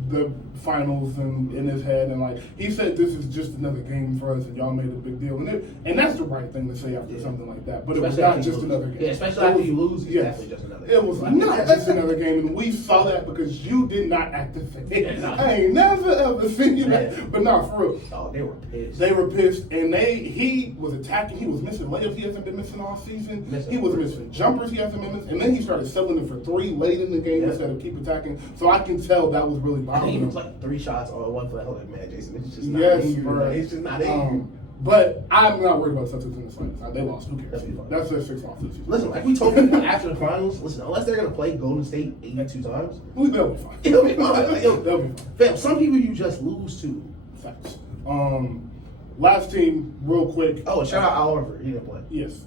the finals in his head, and like he said, this is just another game for us, and y'all made a big deal, and that's the right thing to say after something like that. But especially it was not just another game. Yeah, especially after you lose, it's definitely just another game. It was not just another game, and we saw that because you did not act the same. I ain't never ever seen you that, but not for real. Oh, they were pissed. They were pissed, and he was attacking. He was missing layups. He hasn't been missing all season. He was missing jumpers. He hasn't been missing, and then he started settling it for three late in the game instead of keep attacking. So I can tell that was really bothering him. He was like 3 shots on one play. I was like, man, Jason, it's just not in you. It's just not in you. But I'm not worried about Celtics in the finals. They lost. Who cares? That's their 6th loss this season. Listen, like we told people after the finals, unless they're going to play Golden State 82 times, they'll be fine. They'll be fine. They'll be fine. Fam, some people you just lose to. Facts. Last team, real quick. Oh, shout out Oliver. He didn't play. Yes.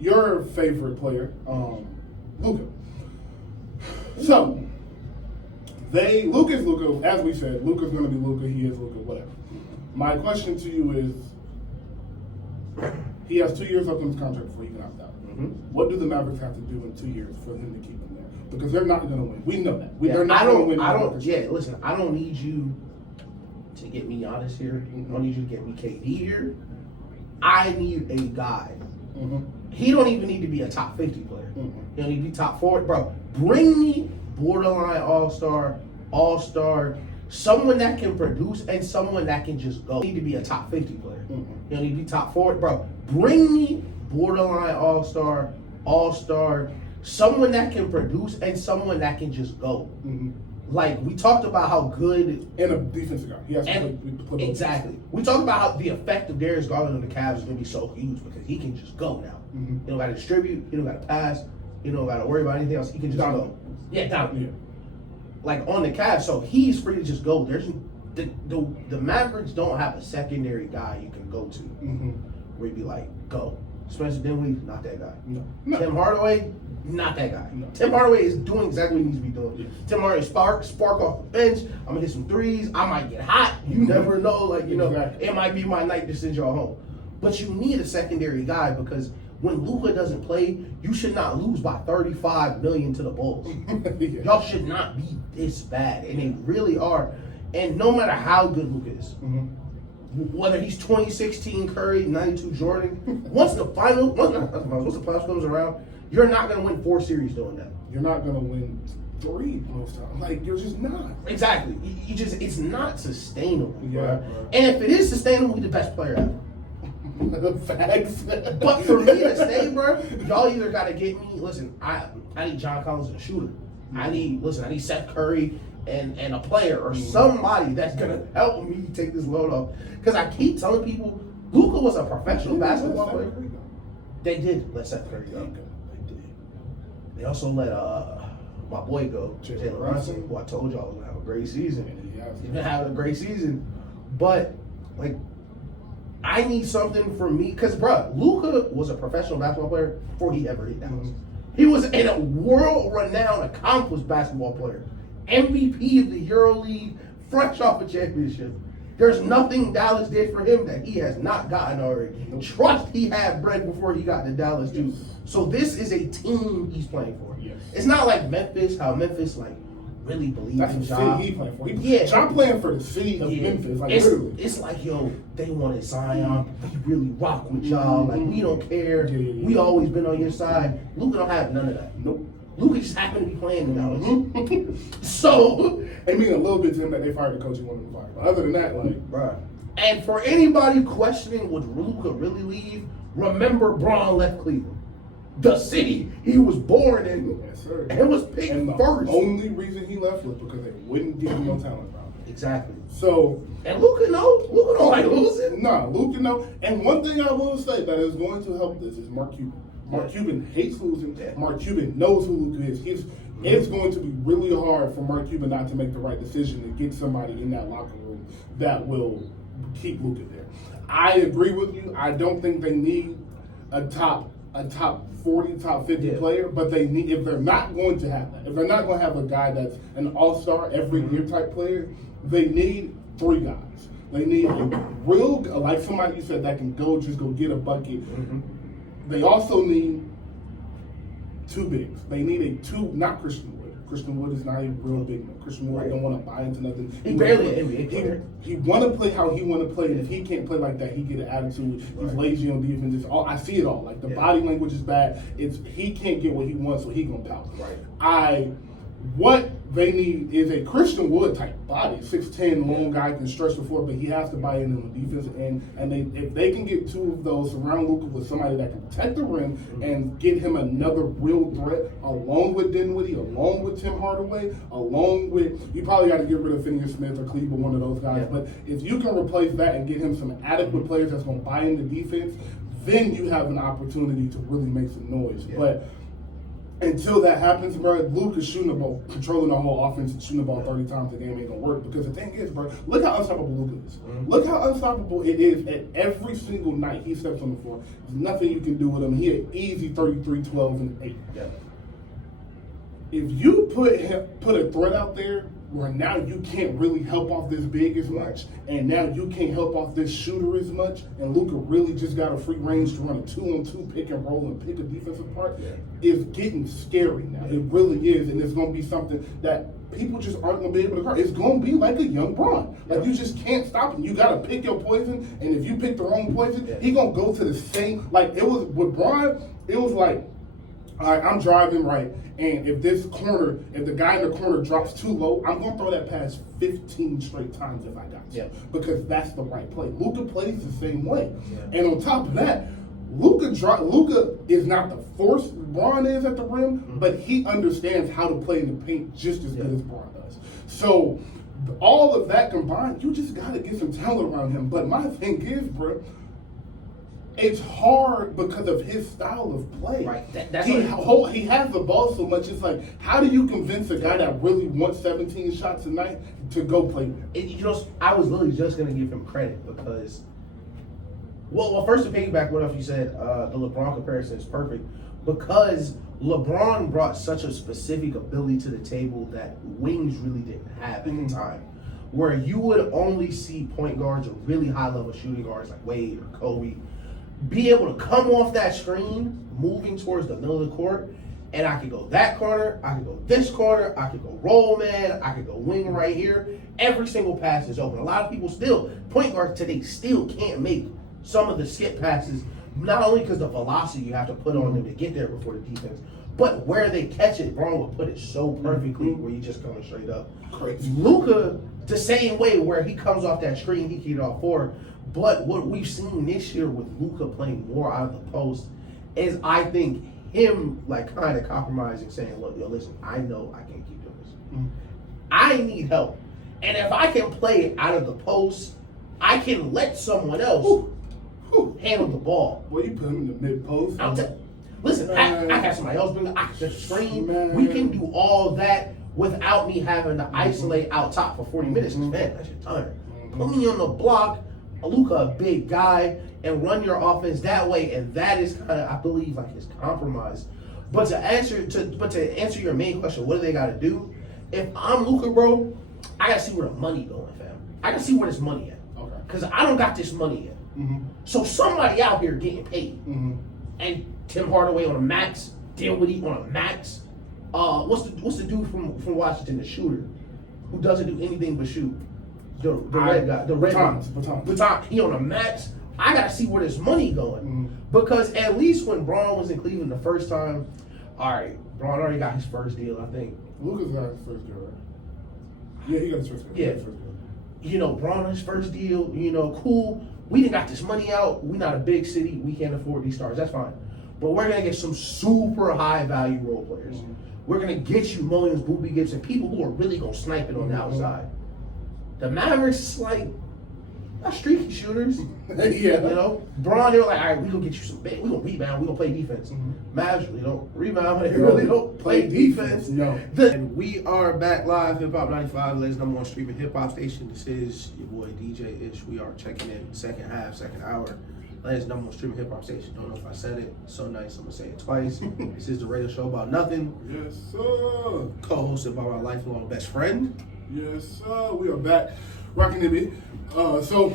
Your favorite player, Luka. So, Luka, as we said, Luka's going to be Luka, he is Luka, whatever. My question to you is, He has 2 years left on his contract before he can opt out. Mm-hmm. What do the Mavericks have to do in 2 years for him to keep him there? Because they're not going to win. We know that. They're not going to win. Listen, I don't need you to get me honest here. I don't need you to get me KD here. I need a guy. Mm-hmm. He don't even need to be a top 50 player. Mm-hmm. He don't need to be top 40. Bro, bring me borderline all-star, someone that can produce and someone that can just go. He need to be a top 50 player. Mm-hmm. He don't need to be top 40. Bro, bring me borderline all-star, someone that can produce and someone that can just go. Mm-hmm. Like, we talked about how good... And a defensive guy. He has to play Exactly. We talked about how the effect of Darius Garland on the Cavs is going to be so huge because he can just go now. Mm-hmm. He don't got to distribute. He don't got to pass. He don't got to worry about anything else. He can just go. Yeah, down. Yeah. Like, on the Cavs, so he's free to just go. There's the Mavericks don't have a secondary guy you can go to where you'd be like, go. Spencer Dinwiddie, not that guy. No. Tim Hardaway, not that guy. No. Tim Hardaway is doing exactly what he needs to be doing. Yeah. Tim Hardaway spark off the bench. I'm gonna hit some threes. I might get hot. You never know. Like, you know, Exactly. it might be my night to send y'all home. But you need a secondary guy because when Luka doesn't play, you should not lose by $35 million to the Bulls. Yeah. Y'all should not be this bad, and they really are. And no matter how good Luka is, whether he's 2016 Curry, 92 Jordan, once the playoffs comes around, you're not going to win 4 series doing that. You're not going to win 3 most times. Like, you're just not. Exactly. You just, it's not sustainable. Yeah, Bro. bro. And if it is sustainable, he's the best player ever. Facts. But for me to stay, bro, y'all either got to get me. Listen, I need John Collins and a shooter. I need Seth Curry and a player or somebody that's gonna help me take this load off. Because I keep telling people, Luka was a professional basketball player. They did let Seth Curry go. They did. They also let my boy go, Jalen Brunson, who I told y'all was gonna have a great season. He's been having a great season, but like, I need something for me, because, bro, Luka was a professional basketball player before he ever hit Dallas. He was a world-renowned, accomplished basketball player. MVP of the EuroLeague, fresh off a championship. There's nothing Dallas did for him that he has not gotten already. Trust he had bread before he got to Dallas, too. So this is a team he's playing for. Yes. It's not like Memphis, how Memphis, like, really believes That's in the Ja. city he playing for. Yeah. John playing for the city of Memphis. Like, literally. It's like, yo, they wanted Zion. We really rock with y'all. Like, we don't care. Yeah. We always been on your side. Luka don't have none of that. Nope. Luka just happened to be playing in Dallas. So, I mean, a little bit to him that they fired the coach he wanted to fire. But other than that, like, bruh. And for anybody questioning would Luka really leave, remember Braun left Cleveland. The city he was born in. yes, sir. And was picked and the first. only reason he left was because they wouldn't give him no talent around. Exactly. So, and Luka don't like losing. nah, Luka know. And one thing I will say that is going to help this is Mark Cuban. Mark Cuban hates losing. Yeah. Mark Cuban knows who Luka is. It's going to be really hard for Mark Cuban not to make the right decision and get somebody in that locker room that will keep Luka there. I agree with you. I don't think they need a top 40, top 50 player, but they need, if they're not going to have that, if they're not going to have a guy that's an all-star every year type player, they need 3 guys. They need a real, like somebody you said, that can just go get a bucket. They also need 2 bigs. They need a 2, not Christian Wood. Christian Wood is not a real big man. Christian Wood don't want to buy into nothing. He barely an NBA player. He want to play how he want to play, and if he can't play like that, he get an attitude. He's lazy on defense. It's all, I see it all. Like, the body language is bad. He can't get what he wants, so he gonna pout. What they need is a Christian Wood type body, 6'10", long guy, can stretch the floor, but he has to buy in on the defensive end. And if they can get 2 of those, surround Luka with somebody that can protect the rim and get him another real threat, along with Dinwiddie, along with Tim Hardaway, along with, you probably got to get rid of Phineas Smith or Cleveland, one of those guys. But if you can replace that and get him some adequate players that's going to buy into defense, then you have an opportunity to really make some noise. But until that happens, bro, Luka shooting the ball, controlling the whole offense and shooting the ball 30 times a game ain't gonna work. Because the thing is, bro, look how unstoppable Luka is. Look how unstoppable it is at every single night he steps on the floor. There's nothing you can do with him. He had easy 33, 12, and 8. If you put a threat out there where now you can't really help off this big as much, and now you can't help off this shooter as much, and Luka really just got a free range to run a 2-on-2 pick and roll and pick a defensive part, is getting scary now. It really is, and it's going to be something that people just aren't going to be able to guard. It's going to be like a young Bron. Like, you just can't stop him. You got to pick your poison, and if you pick the wrong poison, he going to go to the same. Like, it was with Bron, it was like, all right, I'm driving right, and if the guy in the corner drops too low, I'm going to throw that pass 15 straight times if I got to, because that's the right play. Luka plays the same way. And on top of that, Luka is not the force Bron is at the rim, but he understands how to play in the paint just as good as Bron does. So all of that combined, you just got to get some talent around him. But my thing is, bro, it's hard because of his style of play. Right. That's he has the ball so much. It's like, how do you convince a guy that really wants 17 shots a night to go play with him? I was literally just going to give him credit because, well, first to piggyback what you said, the LeBron comparison is perfect because LeBron brought such a specific ability to the table that wings really didn't have at the time. Where you would only see point guards or really high-level shooting guards like Wade or Kobe be able to come off that screen, moving towards the middle of the court, and I could go that corner, I could go this corner, I could go roll man, I could go wing right here. Every single pass is open. A lot of people point guards today still can't make some of the skip passes, not only because the velocity you have to put on them to get there before the defense, but where they catch it, Bron would put it so perfectly where you just coming straight up. Crazy. Luka, the same way where he comes off that screen, he can get off forward. But what we've seen this year with Luka playing more out of the post is, I think, him like kind of compromising, saying, "Look, listen, I know I can't keep doing this. I need help, and if I can play out of the post, I can let someone else handle the ball." Well, you put him in the mid post. Listen, I have somebody else bring the screen. We can do all that without me having to isolate out top for 40 minutes. Man, that's your time. Put me on the block. Luka, a big guy, and run your offense that way, and that is kind of, I believe, like his compromise. But to answer your main question, what do they got to do? If I'm Luka, bro, I gotta see where the money going, fam. I gotta see where this money at. Okay. Because I don't got this money yet. So somebody out here getting paid, and Tim Hardaway on a max, Dinwiddie on a max. What's the dude from Washington, the shooter, who doesn't do anything but shoot? The red guy, the red Baton. He on a max. I gotta see where this money going, because at least when Bron was in Cleveland the first time, all right, Bron already got his first deal, I think. Luka's got his first deal, right? Yeah, he got his first deal. Yeah, Bron his first deal. Cool. We didn't got this money out. We not a big city. We can't afford these stars. That's fine. But we're gonna get some super high value role players. We're gonna get you Williams, Boobie Gibson, people who are really gonna snipe it on the outside. The Mavericks, like, not streaky shooters. Bron, they were like, all right, we're going to get you some big. We're going to rebound. We're going to play defense. Mavs really don't rebound. They really don't play defense. No. And we are back live, Hip Hop 95, ladies number one streaming hip hop station. This is your boy DJ Ish. We are checking in second hour. Ladies number one streaming hip hop station. Don't know if I said it. So nice, I'm going to say it twice. This is the radio show about nothing. Yes, sir. Co-hosted by my lifelong best friend. Yes, sir. We are back, rocking it. So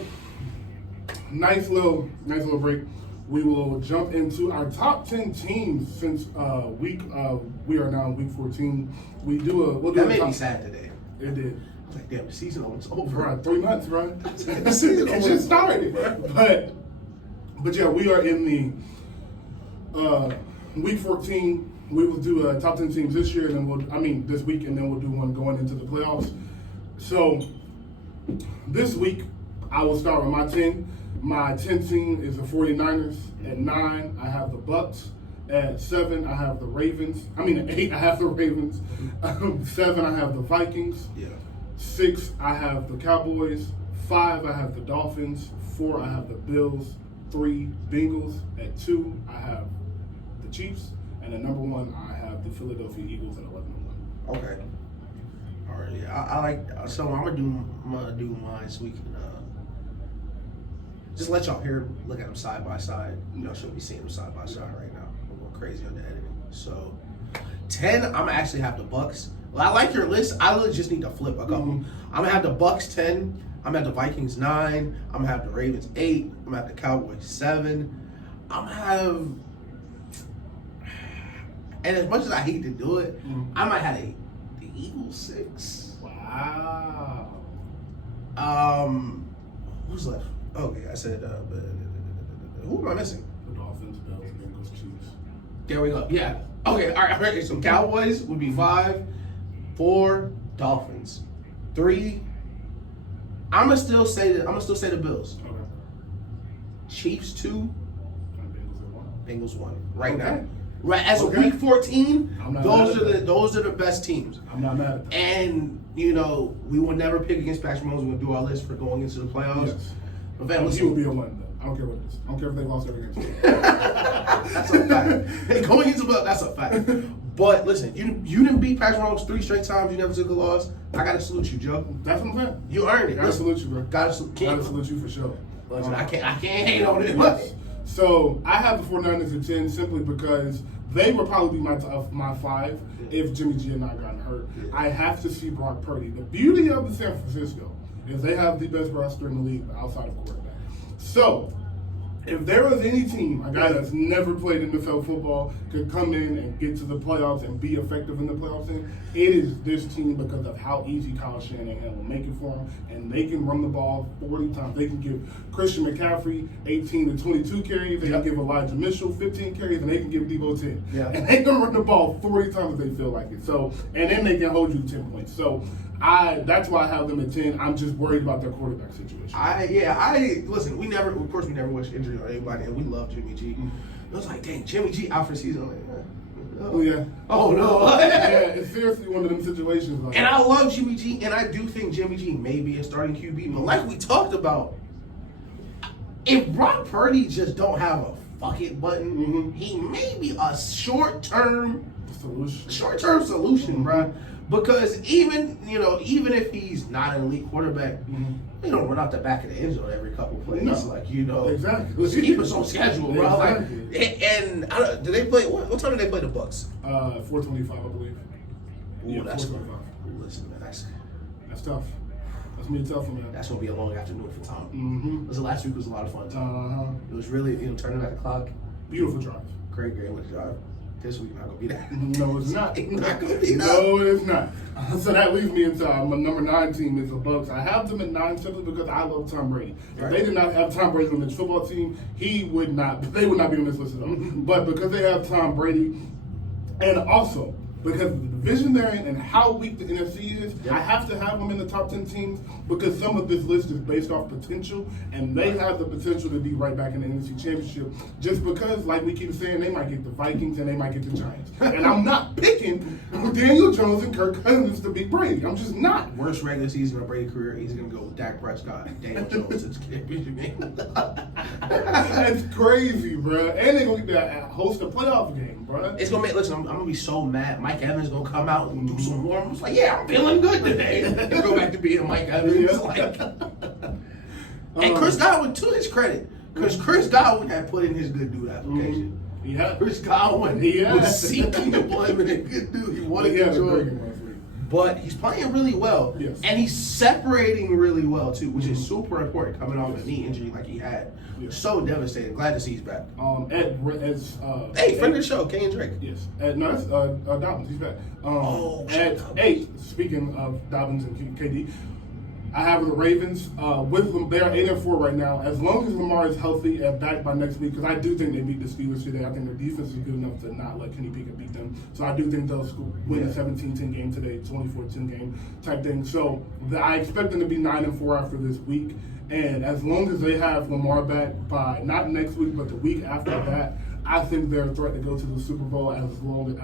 nice little break. We will jump into our top 10 teams since we are now in week 14. We'll do that made me sad today. It did. I was like, damn, the season almost over. Right, 3 months, bro. The season just started. But yeah, we are in the week 14. We will do top 10 teams this year, and then this week, and then we'll do one going into the playoffs. So this week, I will start with my 10. My 10 team is the 49ers. At 9, I have the Bucks. At 7, I have the Ravens. At 8, I have the Ravens. 7, I have the Vikings. 6, I have the Cowboys. 5, I have the Dolphins. 4, I have the Bills. 3, Bengals. At 2, I have the Chiefs. And at number 1, I have the Philadelphia Eagles at 11-1. Okay. All right. Yeah, I like. So I'm gonna do mine so we can just let y'all look at them side by side. Y'all should be seeing them side by side right now. I'm going crazy on the editing. So 10, I'm gonna actually have the Bucks. I like your list. I really just need to flip a couple. I'm gonna have the Bucks 10. I'm gonna have the Vikings 9. I'm gonna have the Ravens 8. I'm gonna have the Cowboys 7. I'm gonna have, and as much as I hate to do it, I might have the Eagles 6. Wow. Who's left? Okay, I said. Who am I missing? The Dolphins, Bills, Bengals, Chiefs. There we go. Yeah. Okay. All right. So Cowboys would be 5, 4 Dolphins, 3. I'm gonna still say the Bills. Okay. Chiefs 2, Bengals at 1. Bengals 1. Right Okay. now. Right as of Okay. week 14, I'm not those mad are at the that. those are the best teams. I'm not mad at that. And we will never pick against Patrick Mahomes. We're gonna do our list for going into the playoffs. Yes. But Van, He will be a 1, though. I don't care what it is. I don't care if they lost every game. That's a fact. Hey, going into the that's a fact. But listen, you didn't beat Patrick Mahomes 3 straight times. You never took a loss. I gotta salute you, Joe. That's what I'm saying. You earned it. Gotta Listen, salute you, bro. gotta salute you for sure. Listen, I can't hate on it. Yes. So I have the 49ers at 10 simply because they would probably be my 5 if Jimmy G had not gotten hurt. I have to see Brock Purdy. The beauty of the San Francisco is they have the best roster in the league outside of quarterback. So if there was any team, a guy that's never played NFL football, could come in and get to the playoffs and be effective in the playoffs, it is this team because of how easy Kyle Shanahan will make it for them. And they can run the ball 40 times. They can give Christian McCaffrey 18 to 22 carries. They can give Elijah Mitchell 15 carries, and they can give Debo 10. Yeah. And they can run the ball 40 times if they feel like it. So, and then they can hold you to 10 points. So that's why I have them at 10. I'm just worried about their quarterback situation. Listen, of course we never wish injury on anybody, and we love Jimmy G. It was like, dang, Jimmy G out for season. I'm like, Oh yeah. Oh no. Yeah, it's seriously one of them situations. Like, And I love Jimmy G, and I do think Jimmy G may be a starting QB. But like we talked about, if Brock Purdy just don't have a fuck it button, he may be a short-term solution, bro. Because even if he's not an elite quarterback, he don't run out the back of the end zone every couple plays. No. Exactly. Just keep us on schedule, bro. Exactly. Do they play? What time do they play the Bucks? 4:25, I believe. Ooh, that's 4:25. Listen, man, That's tough. That's me tough, man. that's gonna be a long afternoon for Tom. Listen, last week was a lot of fun, Tom. It was really turning back the clock. Beautiful drive. Great with the drive. This week not gonna be that. No, it's not. It's not gonna be that. No, it's not. So that leads me into my number 9 team is the Bucks. I have them at 9 simply because I love Tom Brady. If they did not have Tom Brady on this football team, they would not be on this list at all. But because they have Tom Brady, and also because of the division they're in and how weak the NFC is, I have to have them in the top 10 teams because some of this list is based off potential, and they have the potential to be right back in the NFC Championship just because, like we keep saying, they might get the Vikings and they might get the Giants. And I'm not picking Daniel Jones and Kirk Cousins to beat Brady. I'm just not. Worst regular season of Brady's career, he's gonna go with Dak Prescott and Daniel Jones to the championship game. That's crazy, bro. And they're going to host a playoff game, bro. It's gonna make. Listen, I'm gonna be so mad. Mike Evans gonna come out and do some warm. It's like, yeah, I'm feeling good today. And go back to being Mike Evans. And Chris Godwin, to his credit, because Chris Godwin had put in his good dude application. Yeah. Chris Godwin was seeking employment and good dude. He wanted to join. But he's playing really well. Yes. And he's separating really well, too, which is super important coming off a knee injury like he had. So devastating. Glad to see he's back. Hey, friend of the show, Kane Drake. Yes. No, that's Dobbins. He's back. At 8, speaking of Dobbins and KD, I have the Ravens with them. They're 8-4 right now. As long as Lamar is healthy and back by next week, because I do think they beat the Steelers today. I think their defense is good enough to not let Kenny Pickett beat them. So I do think they'll win a 17-10 game today, 24-10 game type thing. So I expect them to be 9-4 after this week. And as long as they have Lamar back by not next week, but the week after that, I think they're a threat to go to the Super Bowl as long as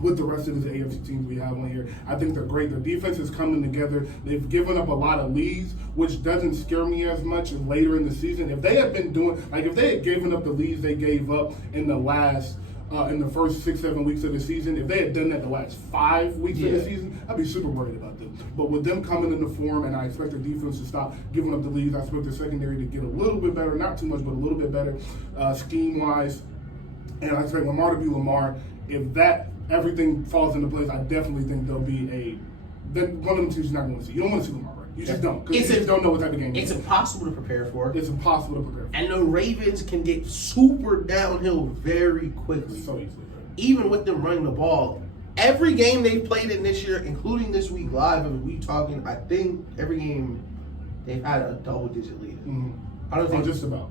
with the rest of the AFC teams we have on here. I think they're great. Their defense is coming together. They've given up a lot of leads, which doesn't scare me as much later in the season. If they had been if they had given up the leads they gave up in the last in the first 6-7 weeks of the season, if they had done that the last 5 weeks of the season, I'd be super worried about them. But with them coming into form, and I expect their defense to stop giving up the leads, I expect their secondary to get a little bit better, not too much, but a little bit better scheme-wise. And I expect Lamar to be Lamar. If everything falls into place, I definitely think there'll be one of them teams you're not going to see. You don't want to see Lamar, right? You just don't. Because you just don't know what type of game it's impossible to prepare for. It's impossible to prepare for. And the Ravens can get super downhill very quickly. So easily, right? Even with them running the ball. Every game they've played in this year, including this week live, I think every game they've had a double-digit lead. Mm-hmm. I don't think just about.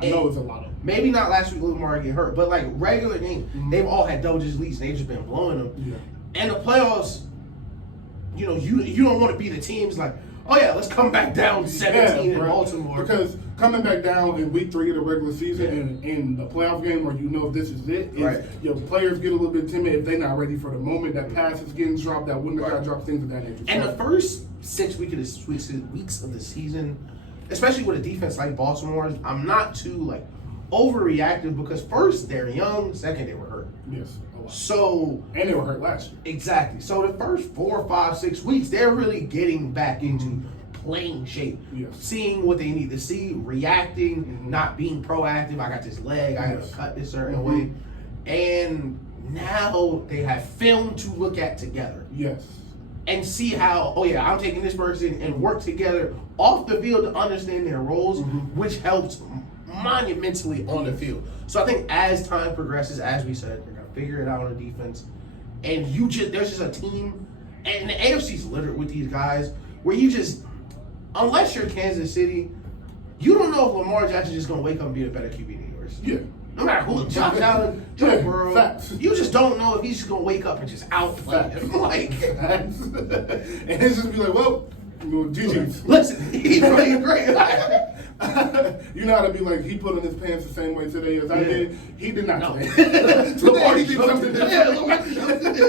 I know it's a lot of them. Maybe not last week Lamar get hurt, but like regular games, they've all had double-digit leads and they've just been blowing them. Yeah. And the playoffs, you don't want to be the teams like, oh yeah, let's come back down 17 in Baltimore. Because coming back down in week 3 of the regular season and in the playoff game where you know this is it, your players get a little bit timid if they're not ready for the moment. That pass is getting dropped, that window got dropped, things of that nature. And the first 6 weeks of the season, especially with a defense like Baltimore's, I'm not too overreactive because first they're young, second they were hurt. Yes. So and they were hurt last year. Exactly. So the first 4, 5, 6 weeks, they're really getting back into playing shape, seeing what they need to see, reacting, not being proactive. I got this leg, I got to cut this certain way, and now they have film to look at together. Yes. And see how, I'm taking this person and work together off the field to understand their roles, which helps monumentally on the field. So I think as time progresses, as we said, they're going to figure it out on the defense. And there's just a team, and the AFC's littered with these guys, where unless you're Kansas City, you don't know if Lamar Jackson's just going to wake up and be a better QB than yours. Yeah. No matter who, Josh Allen, Joe Burrow, facts. You just don't know if he's just going to wake up and just outplay him. And it's just be like, well, GG's. Listen, he's playing great. You know how to be like, he put on his pants the same way today as I did? He did not today. Lamar, he did something different.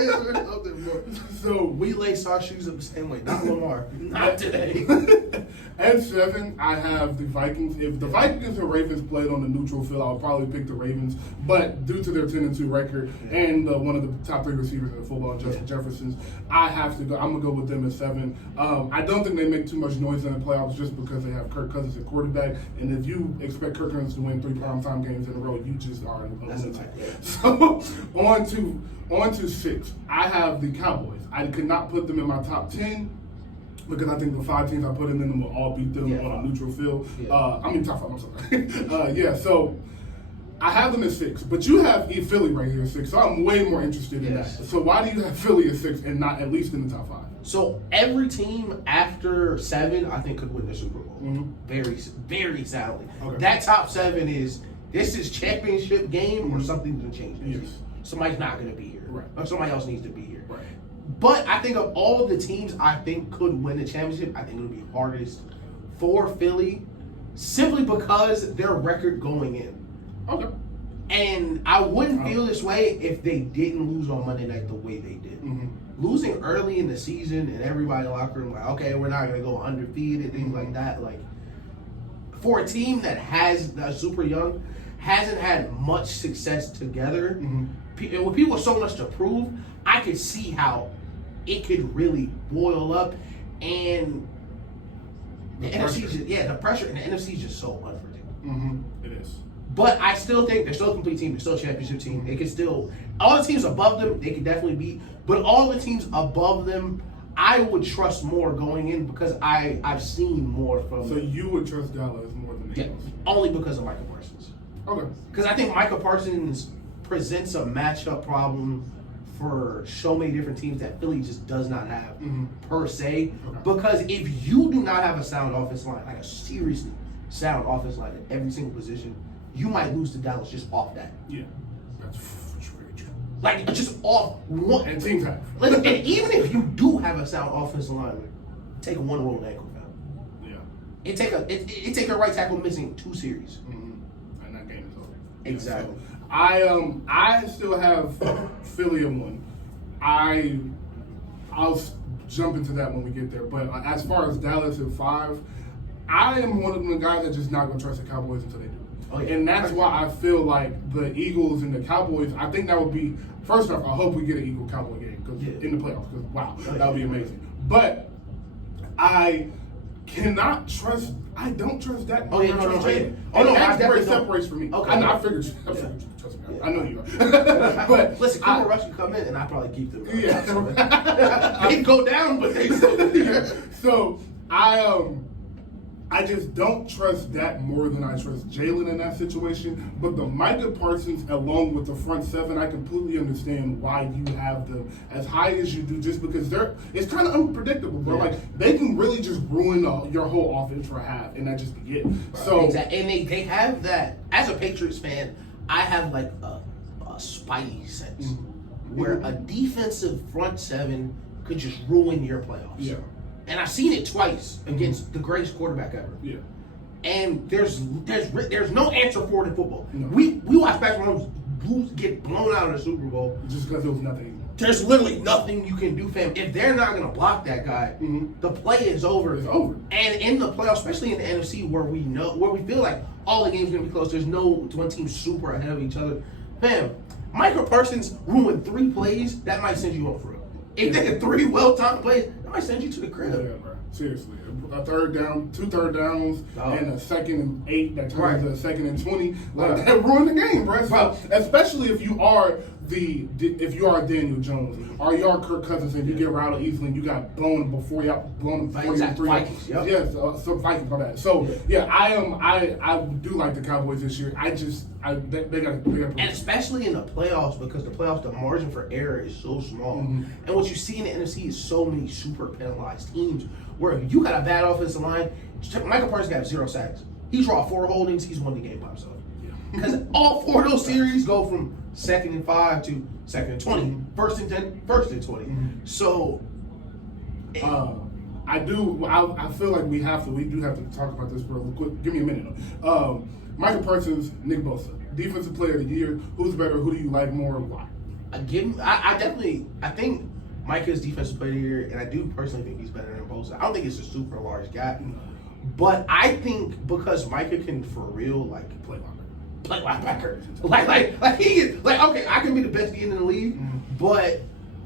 So we lace our shoes up the same way. Not Lamar. Not today. At 7, I have the Vikings. If the Vikings and Ravens played on the neutral field, I would probably pick the Ravens. But due to their 10-2 record and one of the top 3 receivers in the football, Justin Jefferson, I have to go. I'm gonna go with them at 7. I don't think they make too much noise in the playoffs just because they have Kirk Cousins at quarterback. And if you expect Kirk Cousins to win 3 primetime games in a row, you just are a lunatic. So on to 6. I have the Cowboys. I could not put them in my top 10. Because I think the 5 teams I put in them will all beat them on a neutral field. I mean, top 5, I'm sorry. So I have them at 6. But you have Philly right here at 6, so I'm way more interested in that. So why do you have Philly at 6 and not at least in the top 5? So every team after 7, I think, could win the Super Bowl. Very, very soundly. Okay. That top 7 this is championship game or something's going to change. Yes. Somebody's not going to be here. Right. Or somebody else needs to be here. Right. But I think of all of the teams I think could win the championship, I think it'll be hardest for Philly simply because their record going in. Okay. And I wouldn't feel this way if they didn't lose on Monday night the way they did. Losing early in the season and everybody in the locker room like, okay, we're not going to go undefeated, things like that. Like, for a team that's super young, hasn't had much success together, and with people so much to prove, I could see how it could really boil up, and the pressure in the NFC is just so unpredictable. It is. But I still think they're still a complete team. They're still a championship team. They can still, all the teams above them, they can definitely beat. But all the teams above them, I would trust more going in because I've seen more from. So you would trust Dallas more than the Eagles? Only because of Micah Parsons. Okay. Because I think Micah Parsons presents a matchup problem for so many different teams that Philly just does not have per se. Okay. Because if you do not have a sound offense line, like a seriously sound offense line at every single position, you might lose to Dallas just off that. Yeah, that's very true. Like just off one. And teams have. And even if you do have a sound offensive line, take a one rolled ankle foul. Yeah. It take a right tackle missing 2 series. And that game is over. Exactly. Yeah, so I still have Philly at 1. I'll jump into that when we get there. But as far as Dallas at 5, I am one of the guys that's just not going to trust the Cowboys until they do it. Oh, yeah. And that's why I feel like the Eagles and the Cowboys, I think that would be, first off, I hope we get an Eagle-Cowboy game in the playoffs because, wow, that would be amazing. But cannot trust. I don't trust that. Oh, yeah, no, trust no, Jalen. yeah. Oh, And no, I that's where it definitely don't. separates for me. Okay. I figured you. Trust me. Yeah. I know you are. But listen, Cooper Rush can come in, and I probably keep them. Yeah. They go down, but they still be there. So I just don't trust that more than I trust Jalen in that situation. But the Micah Parsons, along with the front seven, I completely understand why you have them as high as you do, just because it's kind of unpredictable, bro. Yeah. Like, they can really just ruin your whole offense for half, and that just be it. Right. So exactly. And they have that. As a Patriots fan, I have like a spidey sense where a defensive front seven could just ruin your playoffs. Yeah. And I've seen it twice against the greatest quarterback ever. Yeah. And there's no answer for it in football. No. We watch Patrick Mahomes get blown out of the Super Bowl. Just because it was nothing. There's literally nothing you can do, fam. If they're not gonna block that guy, the play is over. It's over. And in the playoffs, especially in the NFC, where we feel like all the games are gonna be close. There's no one team super ahead of each other. Fam, Michael Parsons ruined 3 plays that might send you home for real. If they get 3 well-timed plays, that might send you to the crib. Yeah, bro. Seriously. A third down, 2 third downs, and a 2nd and 8 that turns into a 2nd and 20. Like, that ruined the game, bro. So, especially if you are Daniel Jones, or you are Kirk Cousins, and you get routed easily, and you got blown before you blown 43. Vikings, yep. Yes, so Vikings, my bad. So I do like the Cowboys this year. They got. And especially in the playoffs, because the playoffs, the margin for error is so small. And what you see in the NFC is so many super penalized teams where you got a bad offensive line. Michael Parsons got 0 sacks. He draw 4 holdings. He's won the game by himself. Because all 4 of those series go from 2nd and 5 to 2nd and 20, 1st and 10, 1st and 20. So, I feel like we do have to talk about this real quick. Give me a minute. Michael Parsons, Nick Bosa, Defensive Player of the Year. Who's better? Who do you like more, and why? I think Micah's Defensive Player of the Year, and I do personally think he's better than Bosa. I don't think he's a super large guy, but I think because Micah can for real play linebacker. Like he is okay. I can be the best end in the league, but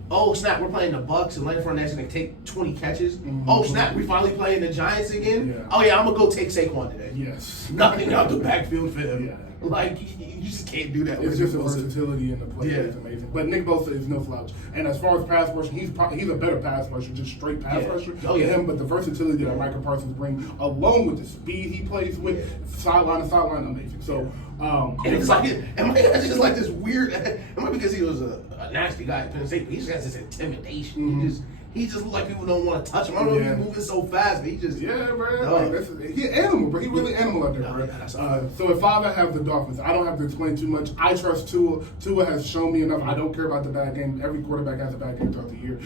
oh snap, we're playing the Bucks and Leonard Fournette's gonna take 20 catches. Oh snap, we finally playing the Giants again. Yeah. Oh yeah, I'm gonna go take Saquon today. Yes, nothing out the backfield for him. Yeah. Like you just can't do that. It's just the versatility in the play is amazing. But Nick Bosa is no slouch. And as far as pass rushing, he's a better pass rusher, just straight pass rusher than him. But the versatility that Michael Parsons brings, along with the speed he plays with, sideline to sideline, amazing. So, and it's like, am I just like this weird? Am I because he was a nasty guy at Penn State? But he just has this intimidation. He just look like people don't want to touch him. I don't know if he's moving so fast, but he just bro. He's an animal, bro. He really animal out there, bro. So at 5, I have the Dolphins. I don't have to explain too much. I trust Tua. Tua has shown me enough. I don't care about the bad game. Every quarterback has a bad game throughout the year.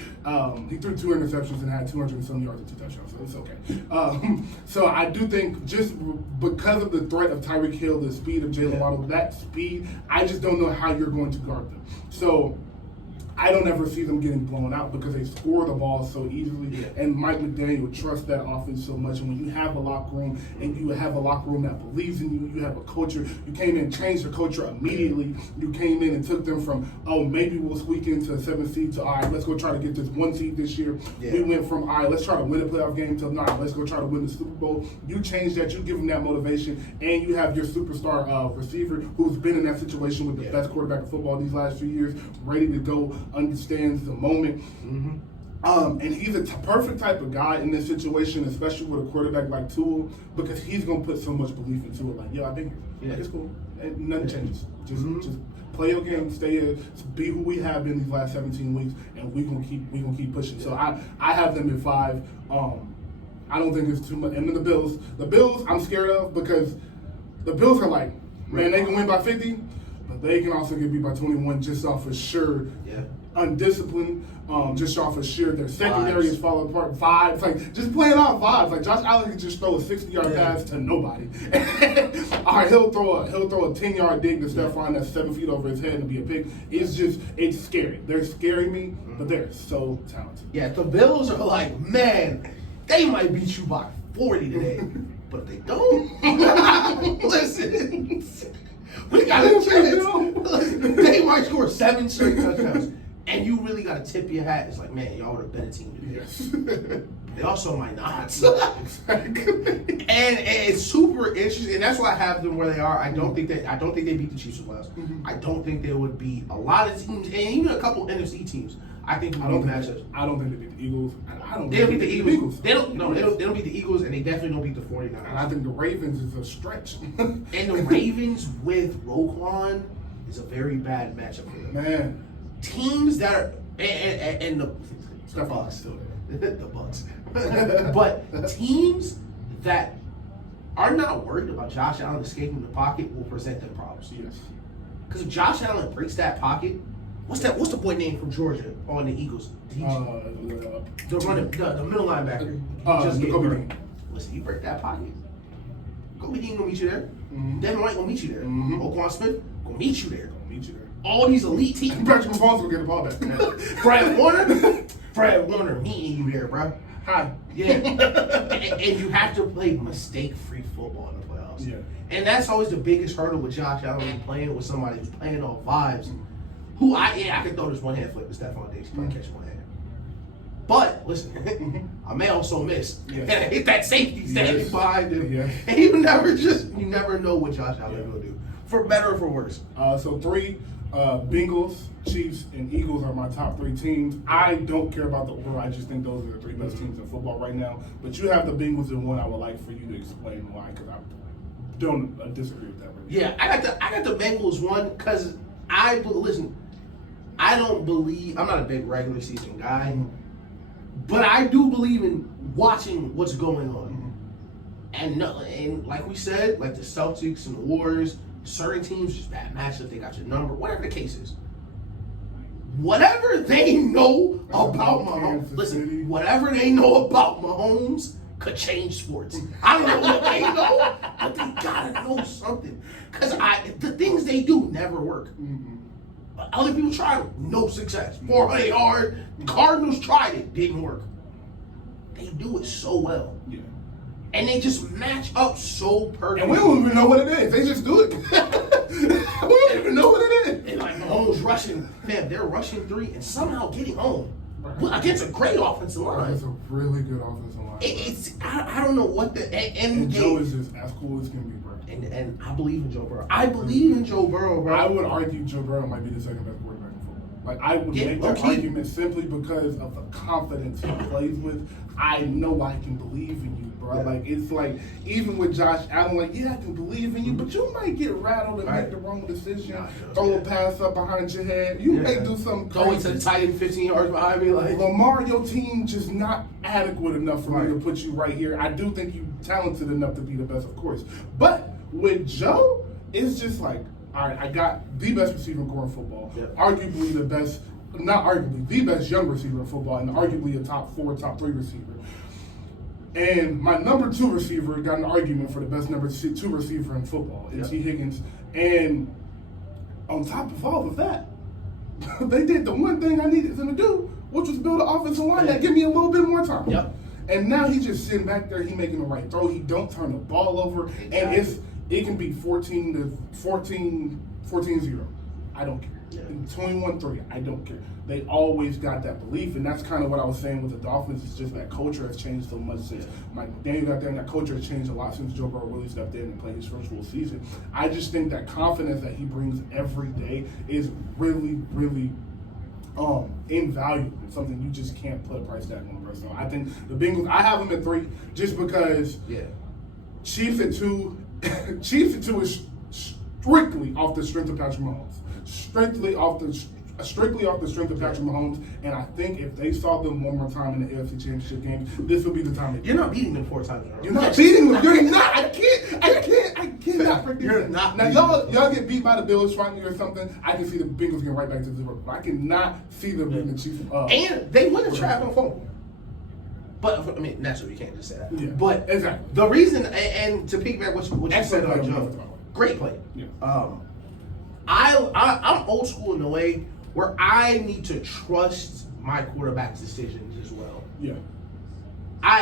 He threw 2 interceptions and had 200 and some yards and 2 touchdowns, so it's okay. So I do think just because of the threat of Tyreek Hill, the speed of Jalen Waddle, that speed, I just don't know how you're going to guard them. So I don't ever see them getting blown out because they score the ball so easily. And Mike McDaniel trusts that offense so much. And when you have a locker room and you have a locker room that believes in you, you have a culture. You came in and changed the culture immediately. You came in and took them from, maybe we'll squeak into a 7th seed to, all right, let's go try to get this 1 seed this year. We went from, all right, let's try to win a playoff game to, let's go try to win the Super Bowl. You change that. You give them that motivation. And you have your superstar receiver who's been in that situation with the best quarterback in football these last few years, ready to go, understands the moment. And he's a perfect type of guy in this situation, especially with a quarterback like Tua, because he's going to put so much belief into it. Like, I think it's cool. And nothing changes. Just play your game, stay here, be who we have been these last 17 weeks, and we're gonna keep pushing. So I have them at 5. I don't think it's too much. And then the Bills I'm scared of because the Bills are like, man, they can win by 50, but they can also get beat by 21 just off of sure undisciplined, just off of sheer their secondary is falling apart. Vibes, like just playing off vibes. Like Josh Allen can just throw a 60-yard pass to nobody. All right, he'll throw a 10-yard dig to Stephon that's 7 feet over his head and be a pick. It's scary. They're scaring me, but they're so talented. Yeah, the Bills are like, man, they might beat you by 40 today, but if they don't, listen. We got a chance. They might score 7 straight touchdowns. And you really you got to tip your hat. It's like, man, y'all would have been a team today. Yes. They also might not. Exactly. And it's super interesting, and that's why I have them where they are. I don't think they beat the Chiefs last. I don't think they would beat a lot of teams, and even a couple NFC teams. I think I don't think they beat the Eagles. They don't beat the Eagles. They don't beat the Eagles, and they definitely don't beat the 49ers. And I think the Ravens is a stretch. And the Ravens with Roquan is a very bad matchup for them. Man. Teams that are and the Bucks still there. The Bucks. But teams that are not worried about Josh Allen escaping the pocket will present them problems. Yes. Because if Josh Allen breaks that pocket, what's the boy name from Georgia on the Eagles? The middle linebacker. Kobe Dean. Listen, you break that pocket. Kobe Dean gonna meet you there. Devin White gonna meet you there. Mm-hmm. Oquan Smith gonna meet you there. All these elite teams. Patrick Mahomes will get the ball back. Brad Warner meeting you there, bro. Hi. Yeah. and you have to play mistake-free football in the playoffs. Yeah. And that's always the biggest hurdle with Josh Allen playing with somebody who's playing off vibes. Who I could throw this one-hand flip with Stephon Diggs. Probably catch one hand. But listen, I may also miss. Yes. And I hit that safety standing behind him. Yes. And you never know what Josh Allen will do. For better or for worse. So 3, Bengals, Chiefs, and Eagles are my top 3 teams. I don't care about the order. I just think those are the 3 best teams in football right now. But you have the Bengals in one. I would like for you to explain why, because I don't disagree with that. Right now. Yeah, I got the Bengals one because I don't believe I'm not a big regular season guy, but I do believe in watching what's going on. And like we said, like the Celtics and the Warriors. Certain teams, just bad matchup, they got your number, whatever the case is. Whatever they know about Mahomes, whatever they know about Mahomes could change sports. I don't know what they know, but they gotta know something. Because the things they do never work. Other people tried it, no success. 400 yards, Cardinals tried it, didn't work. They do it so well. Yeah. And they just match up so perfectly. And we don't even know what it is. They just do it. We don't even know what it is. And like Mahomes rushing, man, they're rushing 3 and somehow getting home against a great offensive line. It's a really good offensive line. I don't know what and Joe is just as cool as can be, bro. And I believe in Joe Burrow. I believe in Joe Burrow, bro. I would argue Joe Burrow might be the second best quarterback in football. Like I would make that argument simply because of the confidence he plays with. I know I can believe in you, bro. Like it's like even with Josh Allen, like I can believe in you, but you might get rattled and make the wrong decision. Throw a pass up behind your head. You may do something crazy. Going to the tight end 15 yards behind me, like Lamar, your team just not adequate enough for me to put you right here. I do think you're talented enough to be the best, of course. But with Joe, it's just like, all right, I got the best receiver in core in football. Arguably the best. Not arguably, the best young receiver in football, and arguably a top 4, top 3 receiver. And my number 2 receiver got an argument for the best number 2 receiver in football, T. Higgins. And on top of all of that, they did the one thing I needed them to do, which was build an offensive line that give me a little bit more time. And now he's just sitting back there, he making the right throw, he don't turn the ball over, and it can be 14-0. I don't care. 21-3, I don't care. They always got that belief, and that's kind of what I was saying with the Dolphins. It's just that culture has changed so much since Mike McDaniel got there, and that culture has changed a lot since Joe Burrow really stepped in and played his first full season. I just think that confidence that he brings every day is really, really invaluable. Something you just can't put a price tag on, bro. So I think the Bengals, I have them at 3 just because Chiefs at 2 is strictly off the strength of Patrick Mahomes. Strictly off the strength of Patrick Mahomes, and I think if they saw them one more time in the AFC Championship game, this will be the time. You're not beating them 4 times in a row. You're not beating them. You're not. I cannot predict. You're not. Now y'all get beat by the Bills finally or something. I can see the Bengals getting right back to 0. But I cannot see them beating the Chiefs. And they win the trap on phone. But I mean, naturally, you can't just say that. Yeah. But exactly. The reason, and to piggyback what you said on Joe, great play. Yeah. I'm old school in the way where I need to trust my quarterback's decisions as well. Yeah.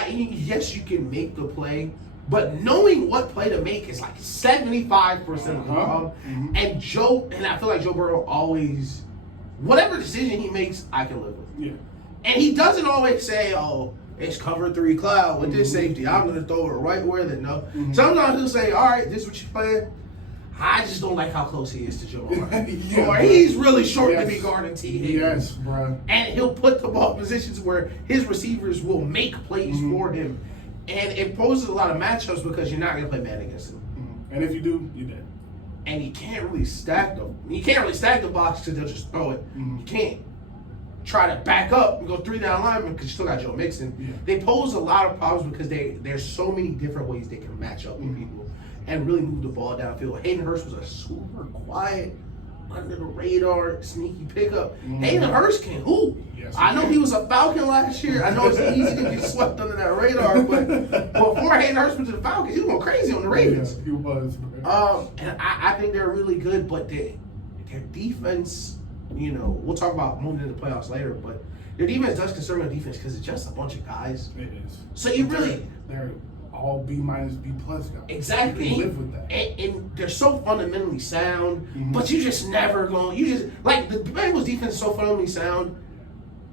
Yes, you can make the play, but knowing what play to make is like 75% of the job. And I feel like Joe Burrow always whatever decision he makes, I can live with. Yeah. And he doesn't always say, "Oh, it's cover 3 cloud with this safety. I'm going to throw it right where they know." Sometimes he'll say, "All right, this is what you're playing. I just don't like how close he is to Joe Murray." Or he's really short to be guarding T. Higgins. Yes, bro. And he'll put the ball in positions where his receivers will make plays for him. And it poses a lot of matchups because you're not going to play man against him. And if you do, you're dead. And you can't really stack them. You can't really stack the box because they'll just throw it. You can't try to back up and go 3 down linemen because you still got Joe Mixon. Yeah. They pose a lot of problems because there's so many different ways they can match up with people and really move the ball downfield. Hayden Hurst was a super quiet, under the radar, sneaky pickup. Hayden Hurst can hoop. Yes, I know he was a Falcon last year. I know it's easy to get swept under that radar, but before Hayden Hurst went to the Falcons, he was going crazy on the Ravens. Yeah, he was. Bro. And I think they're really good, but their defense, we'll talk about moving into the playoffs later, but their defense does concern their defense because it's just a bunch of guys. It is. So you really... They're all B-, B+ guys. Exactly. You can live with that. And they're so fundamentally sound, but you just never going... the Bengals defense is so fundamentally sound,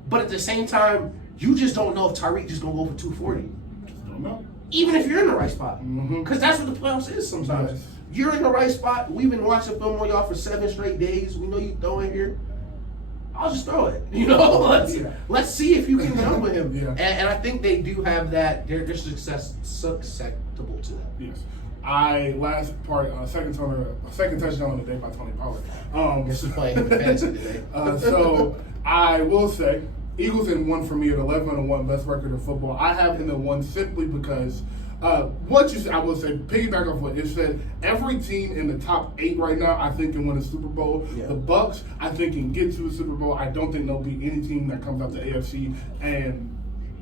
but at the same time, you just don't know if Tyreek just going to go for 240. Just don't know. Even if you're in the right spot. Because that's what the playoffs is sometimes. Yes. You're in the right spot. We've been watching film on y'all for 7 straight days. We know you throw in here. I'll just throw it. Let's see if you can jump with him. Yeah. And I think they do have that. They're susceptible to that. Yes. Second touchdown of the day by Tony Pollard. Guess who's playing him in fantasy today? So I will say, Eagles in 1 for me at 11-1, best record in football. I have him in 1 simply because what you said, I will say, piggyback off what you said, every team in the top 8 right now, I think can win a Super Bowl. Yeah. The Bucks, I think, can get to the Super Bowl. I don't think there'll be any team that comes out the AFC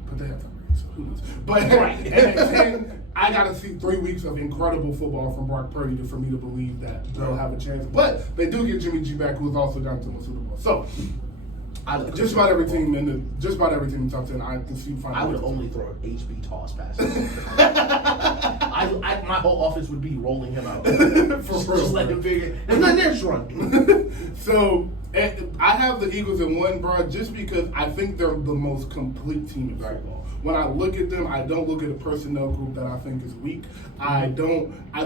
but they have time, so who knows? But and I got to see 3 weeks of incredible football from Brock Purdy for me to believe that they'll have a chance. But they do get Jimmy G back, who's also down to the Super Bowl. So just about every team in the top 10, I can see. I would only throw HB toss passes. My whole offense would be rolling him out. Just let him figure. There's nothing there, just run. So I have the Eagles in 1, bro, just because I think they're the most complete team in football. When I look at them, I don't look at a personnel group that I think is weak. I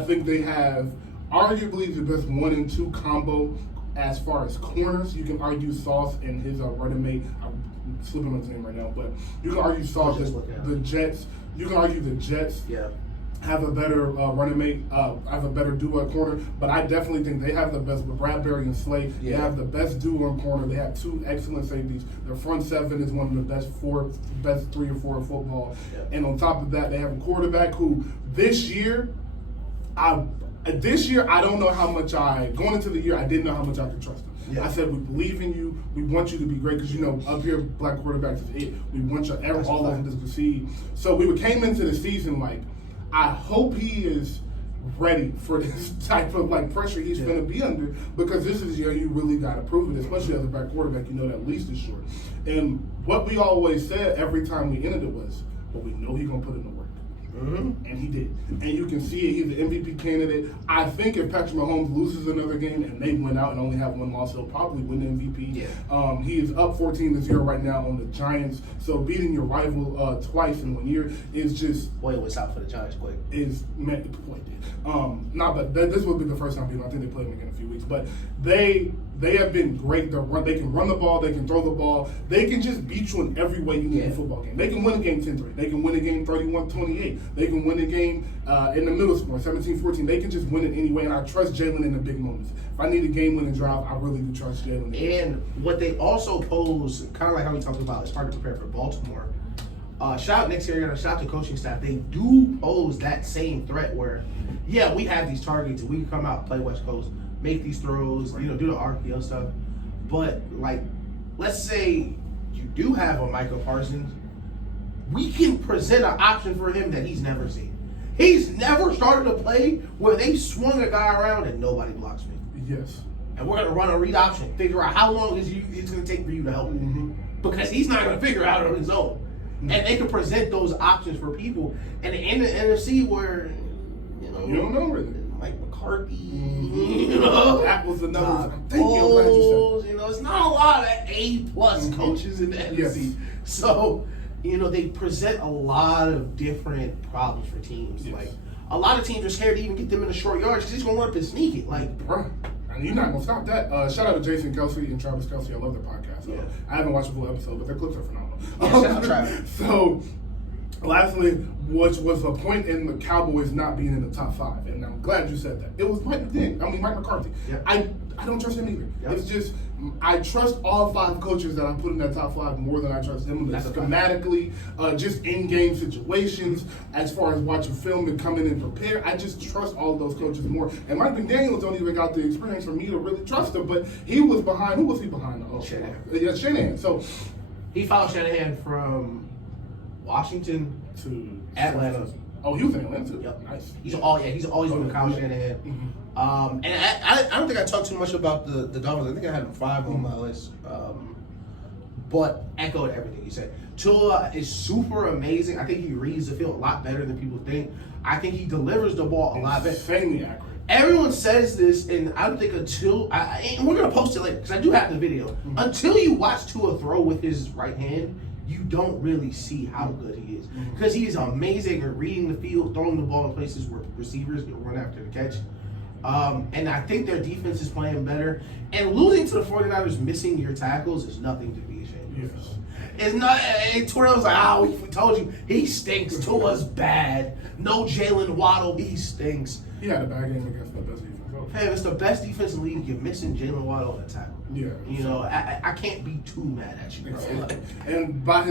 think they have arguably the best 1 and 2 combo. As far as corners, you can argue Sauce and his running mate. I'm slipping on his name right now, but you can argue Sauce. The Jets. You can argue the Jets. Yeah. Have a better running mate. Have a better duo at corner, but I definitely think they have the best with Bradbury and Slay. Yeah. They have the best duo in corner. They have 2 excellent safeties. Their front 7 is one of the best 3 or 4 in football. Yeah. And on top of that, they have a quarterback who this year, I don't know how much going into the year, I didn't know how much I could trust him. Yeah. I said, we believe in you. We want you to be great because, up here, black quarterbacks is it. We want all of them to succeed. So we came into the season I hope he is ready for this type of pressure he's going to be under because this is the year you really got to prove it, especially as a back quarterback. That leash is short. And what we always said every time we ended it was, but we know he's going to put in the work. And he did. And you can see it. He's the MVP candidate. I think if Patrick Mahomes loses another game and they win out and only have 1 loss, he'll probably win the MVP. Yeah. He is up 14-0 right now on the Giants. So beating your rival twice in 1 year is just... Boy, it was out for the Giants quick. This will be the first time I think they play them again in a few weeks. But they have been great. They can run the ball. They can throw the ball. They can just beat you in every way you need in a football game. They can win a game 10-3. They can win a game 31-28. They can win a game in the middle score, 17-14. They can just win it anyway, and I trust Jalen in the big moments. If I need a game-winning drive, I really do trust Jalen. And what they also pose, kind of like how we talked about, it's hard to prepare for Baltimore. Shout out Nick Sirianni, shout out to coaching staff. They do pose that same threat where, we have these targets, and we can come out, play West Coast, make these throws, do the RPO stuff. But, let's say you do have a Micah Parsons, we can present an option for him that he's never seen. He's never started a play where they swung a guy around and nobody blocks me. Yes. And we're going to run a read option, figure out how long it's going to take for you to help him. Because he's not going to figure it out on his own. And they can present those options for people. And in the NFC where, you don't know really. Mike McCarthy, know, that was another. Thank you. I'm glad you said. You know, it's not a lot of A+ coaches in the NFC. Yes. So, you know, they present a lot of different problems for teams. Yes. Like, a lot of teams are scared to even get them in the short yards because he's going to run up and sneak it. Like, bruh, and you're not going to stop that. Shout out to Jason Kelsey and Travis Kelsey. I love their podcast. Yeah. I haven't watched a full episode, but their clips are phenomenal. Yeah, shout out Travis. So, lastly, which was a point in the Cowboys not being in the top 5, and I'm glad you said that. It was Mike McCarthy. Yeah. I don't trust him either. Yeah. It's just I trust all 5 coaches that I put in that top 5 more than I trust him. Schematically, just in-game situations, as far as watching film and coming in prepared. I just trust all of those coaches more. And Mike McDaniels don't even got the experience for me to really trust him. But he was behind. Who was he behind? Shanahan. Yeah, Shanahan. So he followed Shanahan from Washington to Atlanta. Oh, he was in Atlanta too. Yep. Nice. He's always been with Kyle Shanahan. Mm-hmm. And I don't think I talked too much about the Dolphins. I think I had them 5 on my list. But echoed everything you said. Tua is super amazing. I think he reads the field a lot better than people think. I think he delivers the ball a lot better. Insanely accurate. Everyone says this, and I don't think and we're gonna post it later because I do have the video. Mm-hmm. Until you watch Tua throw with his right hand, you don't really see how good he is because he is amazing at reading the field, throwing the ball in places where receivers can run after the catch. And I think their defense is playing better. And losing to the 49ers, missing your tackles is nothing to be ashamed of. Yes. It's not. Twitter was like, we told you he stinks. Tua's bad. No Jalen Waddle, he stinks. He had a bad game against the best defense. Hey, it's the best defense in the league. You're missing Jalen Waddle on the tackle. Yeah. You know, I can't be too mad at you, bro. Exactly. And by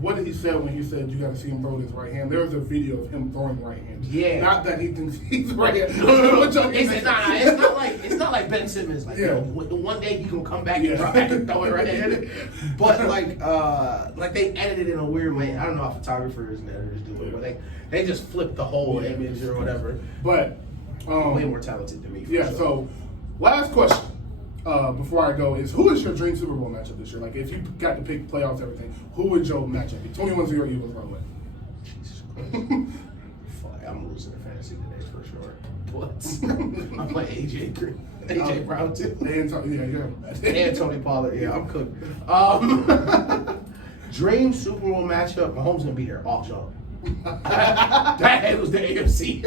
what did he say when he said you got to see him throw with his right hand? There's a video of him throwing right hand. Yeah. Not that he thinks he's right hand. It's not like Ben Simmons. Like, yeah. You know, one day he gonna come back and drop back and throw it right handed. But like they edited it in a weird way. I don't know how photographers and editors do it, but they just flip the whole image or whatever. But way more talented than me. Yeah. Sure. So last question. Before I go, is who is your dream Super Bowl matchup this year? Like, if you got to pick playoffs, everything, who would your matchup be? 21-0 Eagles rolling. Jesus Christ. Fuck, I'm losing the fantasy today for sure. But I'm playing AJ Brown too. And Tony Pollard. Yeah, I'm cooked. Dream Super Bowl matchup. Mahomes gonna be there all jump. That was the AFC.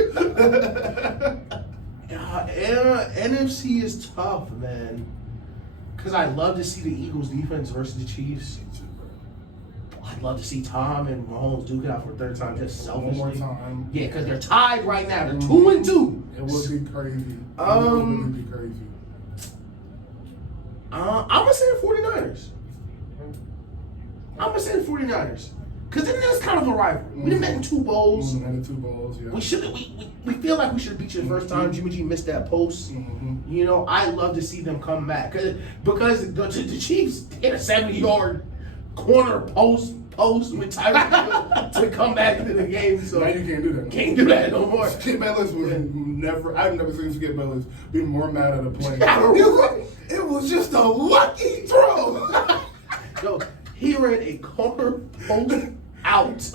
NFC is tough, man. Because I'd love to see the Eagles defense versus the Chiefs. I'd love to see Tom and Mahomes duke it out for a third time, just selfishly. One more time. Yeah, because they're tied right now. They're 2-2. It would be crazy. I'm be crazy. I'm gonna say the 49ers. I'm gonna say the 49ers. Because then there's kind of a rivalry. We done met in 2 bowls. Met in 2 bowls, yeah. We feel like we should have beat you the first time. Jimmy G missed that post. Mm-hmm. You know, I love to see them come back. Because the Chiefs hit a 70-yard corner post with Tyreek to come back into the game. So now you can't do that. Can't do that no more. Skip Bayless was I've never seen Skip Bayless be more mad at a play. It was just a lucky throw. Yo, he ran a corner post out.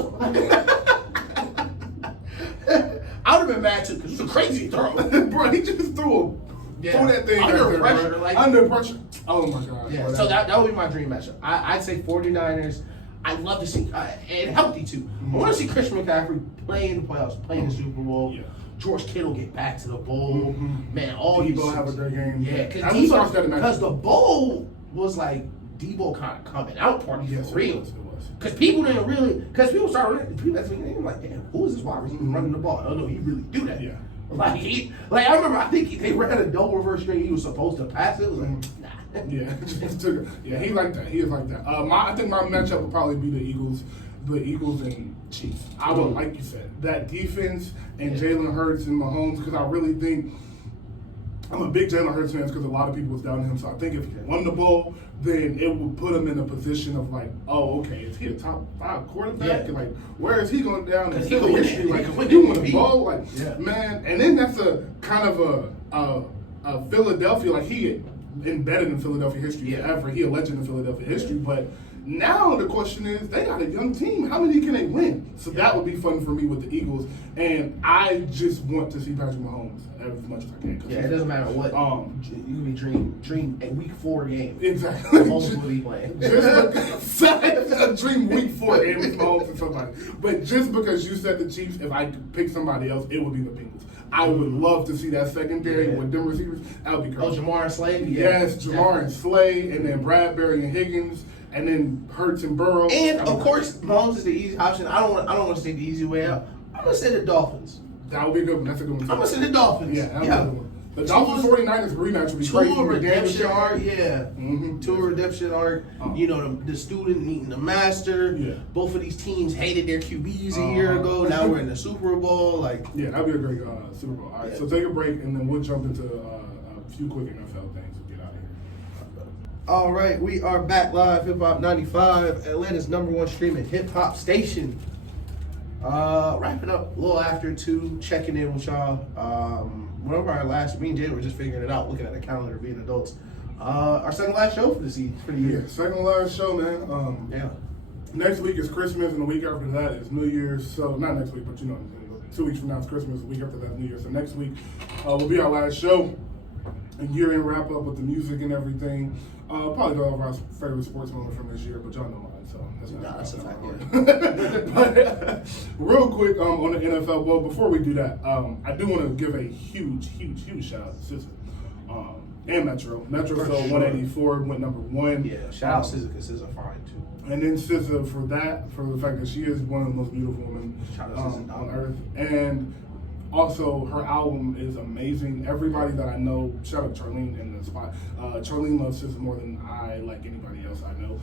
I would have been mad too because it was a crazy throw. Bro, he just threw that thing under pressure. Under pressure. Oh my God. Yeah, bro, so that would be my dream matchup. I'd say 49ers. I'd love to see, and healthy too. Mm-hmm. I want to see Christian McCaffrey play in the playoffs, play in the Super Bowl. Yeah. George Kittle get back to the bowl. Mm-hmm. Man, all these Debo have a great game. Yeah, because the bowl was like Debo kind of coming out party for real. Because people didn't really, because people started, that's when they were like, damn, who is this wide receiver running the ball? Oh no, he really do that. Yeah. Like I remember, I think they ran a double reverse string. He was supposed to pass it. It was like, nah. Yeah, he like that. He is like that. I think my matchup would probably be the Eagles and Chiefs. I would, like you said, that defense and Jalen Hurts and Mahomes, because I really think I'm a big Jalen Hurts fan because a lot of people was down him. So I think if he won the bowl, then it would put him in a position of like, oh, okay, is he a top 5 quarterback? Yeah. And like, where is he going down in history? Like, you win a bowl, like, man. And then that's a kind of a Philadelphia, like he embedded in Philadelphia history forever. He a legend in Philadelphia history, but Now the question is, they got a young team. How many can they win? So that would be fun for me with the Eagles. And I just want to see Patrick Mahomes as much as I can. Yeah, it doesn't matter what. You can be dream a week 4 game. Exactly. Mahomes will be playing. A dream week 4 game with Mahomes and somebody. But just because you said the Chiefs, if I could pick somebody else, it would be the Bengals. I would love to see that secondary with them receivers. That would be crazy. Oh, Jamar and Slay? Yes, Jamar and Slay, and then Bradbury and Higgins, and then Hurts and Burrow. And of course, Mahomes is the easy option. I don't want to take the easy way out. I'm gonna say the Dolphins. That would be a good one. That's a good one. I'm gonna say the Dolphins. Yeah, that's a good one. The Dolphins 49ers rematch would be crazy. Tour redemption arc, yeah. Mm-hmm. Tour redemption arc. You know, the student meeting the master. Yeah. Both of these teams hated their QBs a year ago. Now we're in the Super Bowl. Like, yeah, that'd be a great Super Bowl. All right, so take a break and then we'll jump into a few quick NFL things and get out of here. All right, we are back live, Hip Hop 95, Atlanta's #1 streaming hip hop station. Wrapping up a little after 2, checking in with y'all. One of our last, me and Jay were just figuring it out, looking at the calendar, being adults. Our second last show for the year. Yeah, second last show, man. Yeah. Next week is Christmas, and the week after that is New Year's. So not next week, but 2 weeks from now is Christmas. The week after that is New Year's. So next week will be our last show. A year-end wrap-up with the music and everything. Probably go over our favorite sports moment from this year, but y'all know mine, so that's a fact. But real quick on the NFL, well, before we do that, I do want to give a huge shout out to SZA and Metro. Metro sold 184, went #1. Yeah, shout out SZA because SZA fine too. And then SZA for the fact that she is one of the most beautiful women on earth. And also, her album is amazing. Everybody that I know, shout out Charlene in the spot. Charlene loves SZA more than I like anybody else I know.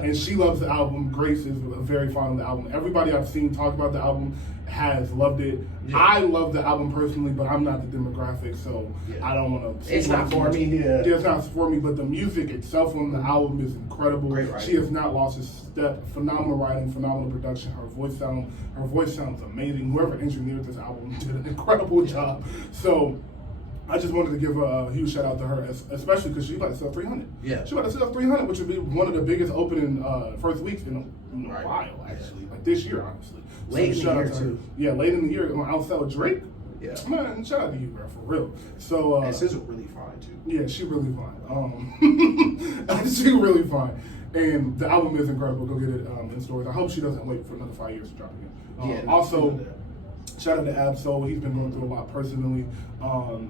And she loves the album. Grace is very fond of the album. Everybody I've seen talk about the album has loved it. Yeah. I love the album personally, but I'm not the demographic, so I don't want to. It's not for me. Yeah, it's not for me. But the music itself on the album is incredible. Great writing. She has not lost a step. Phenomenal writing, phenomenal production. Her voice sounds amazing. Whoever engineered this album did an incredible job. So I just wanted to give a huge shout out to her, especially because she's about to sell 300. Yeah, she's about to sell 300, which would be one of the biggest opening first weeks in a while, actually. Like this year, honestly. Late in the year too. Yeah, late in the year. When I'll sell Drake. Yeah, man, shout out to you, bro, for real. So and SZA really fine too. Yeah, she really fine. She really fine. And the album is incredible. Go get it in stores. I hope she doesn't wait for another 5 years to drop again. Also, shout out to Absol. He's been going through a lot personally.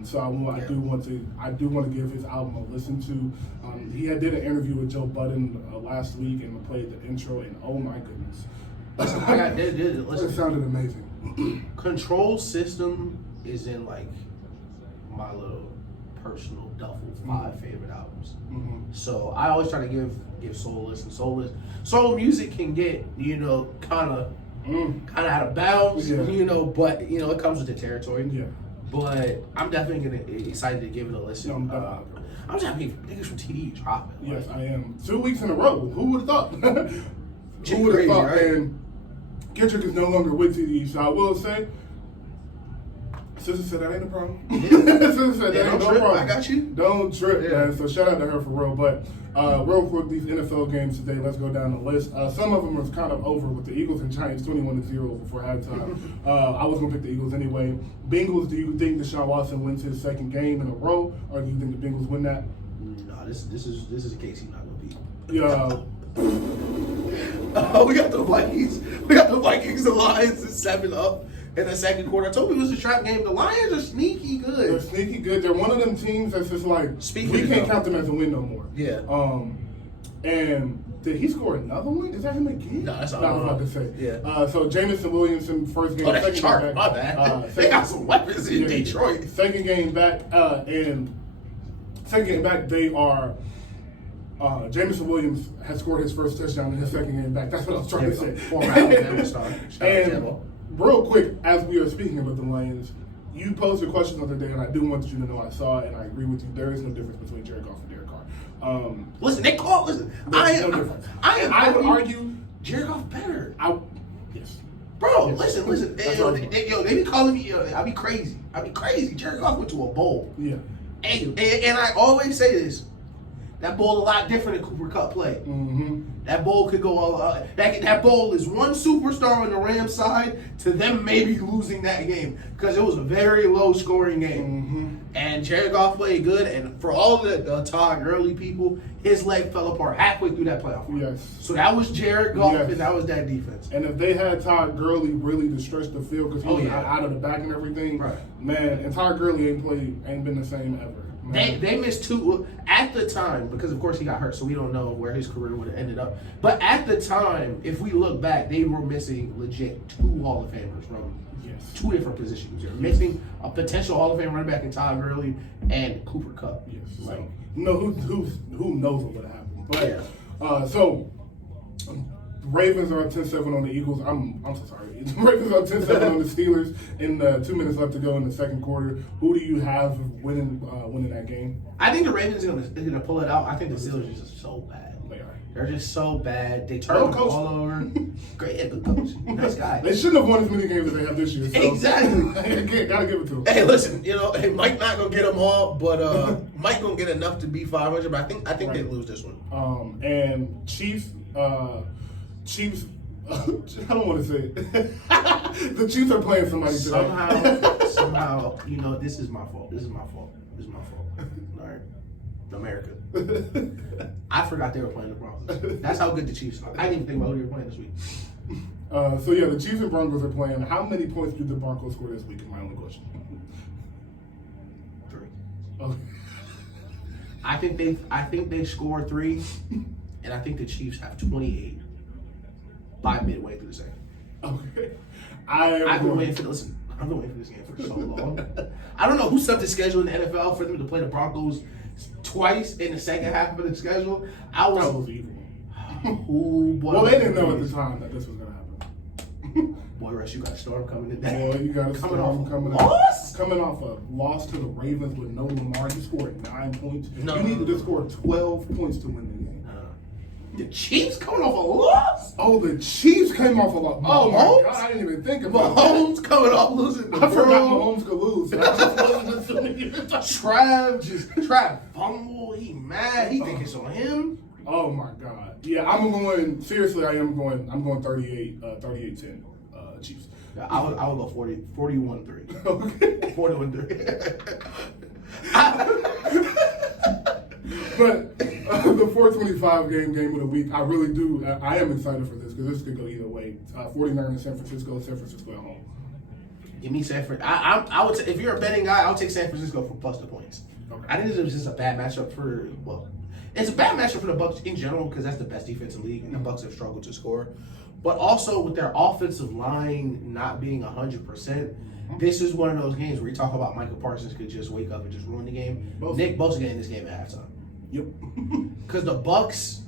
So I do want to give his album a listen to. He did an interview with Joe Budden last week and played the intro, and oh my goodness, it sounded amazing. Control System is in like my little personal duffel 5 favorite albums. Mm-hmm. So I always try to give soul listen. Soul music can get kind of out of bounds, but it comes with the territory. Yeah. But I'm definitely excited to give it a listen. I'm just happy niggas from TDE dropping. Yes, I am. 2 weeks in a row. Who would have thought? Who would have thought? Right? And Kendrick is no longer with TDE, so I will say, SZA said that ain't a problem. Yeah. SZA said that ain't no problem. I got you. Don't trip, man. So shout out to her for real. But real quick, these NFL games today, let's go down the list. Some of them are kind of over with the Eagles and Giants 21-0 before halftime. I was going to pick the Eagles anyway. Bengals, do you think Deshaun Watson wins his second game in a row, or do you think the Bengals win that? No, this is a case he's not going to beat. Yeah. We got the Vikings. We got the Vikings and Lions at 7-up in the second quarter. I told you it was a trap game. The Lions are sneaky good. They're sneaky good. They're one of them teams that's just like, we can't count them as a win no more. Yeah. And did he score another one? Is that him again? No, that's all I was about to say. Yeah. So Jamison Williamson, first game. That's sharp. My bad. They got some weapons in Detroit. Second game back, they are. Jamison Williams has scored his first touchdown in his second game back. That's what I was trying to say. Former Alabama star. And real quick, as we are speaking about the Lions, you posed a question the other day, and I do want you to know I saw it, and I agree with you. There is no difference between Jared Goff and Derek Carr. Listen, they call. Listen, no difference. I would argue Jared Goff better. Yes. Bro, yes. Listen. They be calling me. I be crazy. Jared Goff went to a bowl. Yeah. And I always say this. That bowl a lot different than Cooper Kupp play. Mm-hmm. That bowl could go. That bowl is one superstar on the Rams side to them maybe losing that game because it was a very low scoring game. Mm-hmm. And Jared Goff played good. And for all the Todd Gurley people, his leg fell apart halfway through that playoff run. Yes. So that was Jared Goff Yes. and that was that defense. And if they had Todd Gurley really to stretch the field because he was out of the back and everything, Right. man, and Todd Gurley ain't been the same ever. They missed two at the time because of course he got hurt, so we don't know where his career would have ended up. But at the time, if we look back, they were missing legit 2 Hall of Famers from 2 different positions. You're missing a potential Hall of Fame running back in Todd Gurley and Cooper Kupp. Yes. Like, So, who knows what would have happened? But yeah. so Ravens are up 10-7 on the Eagles. I'm so sorry. Ravens are 10-7 on the Steelers in 2 minutes left to go in the second quarter. Who do you have winning that game? I think the Ravens are gonna pull it out. I think the Steelers are just so bad. They are. They're just so bad. They turn the ball over. Great, good coach, nice guy. They shouldn't have won as many games as they have this year. So. Exactly. Gotta give it to them. Hey, listen, Mike not gonna get them all, but Mike gonna get enough to be 500. But I think they lose this one. And Chiefs. I don't want to say it. The Chiefs are playing somebody today. Somehow, this is my fault. All right, America. I forgot they were playing the Broncos. That's how good the Chiefs are. I didn't even think about who they were playing this week. The Chiefs and Broncos are playing. How many points do the Broncos score this week? Is my only question. 3. Okay. I think they score 3, and I think the Chiefs have 28 by midway through the second. Okay. I've been waiting for this game for so long. I don't know who set the schedule in the NFL for them to play the Broncos twice in the second half of the schedule. That was evil. Well, they didn't know at the time that this was going to happen. Boy, Russ, you got a storm coming today. Boy, you got a storm coming off a loss to the Ravens with no Lamar. He scored 9 points. You needed to score 12 points to win the game. The Chiefs coming off a loss? Oh, the Chiefs came off a loss. Oh, my Mahomes? God, I didn't even think about Mahomes coming off losing. I forgot Mahomes could lose. I just wasn't assuming. Trav fumble. He mad. He think it's on him. Oh my God. Yeah, I'm going 38, 38-10 Chiefs. Yeah, I would go 41-3. Okay. 41-3. But the 425 game of the week, I really do. I am excited for this because this could go either way. 49 in San Francisco at home. Give me San Francisco. I would say, if you're a betting guy, I would take San Francisco for plus the points. Okay. I think this is just a bad matchup it's a bad matchup for the Bucs in general because that's the best defense in the league, and the Bucs have struggled to score. But also with their offensive line not being 100%, this is one of those games where you talk about Michael Parsons could just wake up and just ruin the game. Nick Bosa getting this game at halftime. Yep. Because the Bucs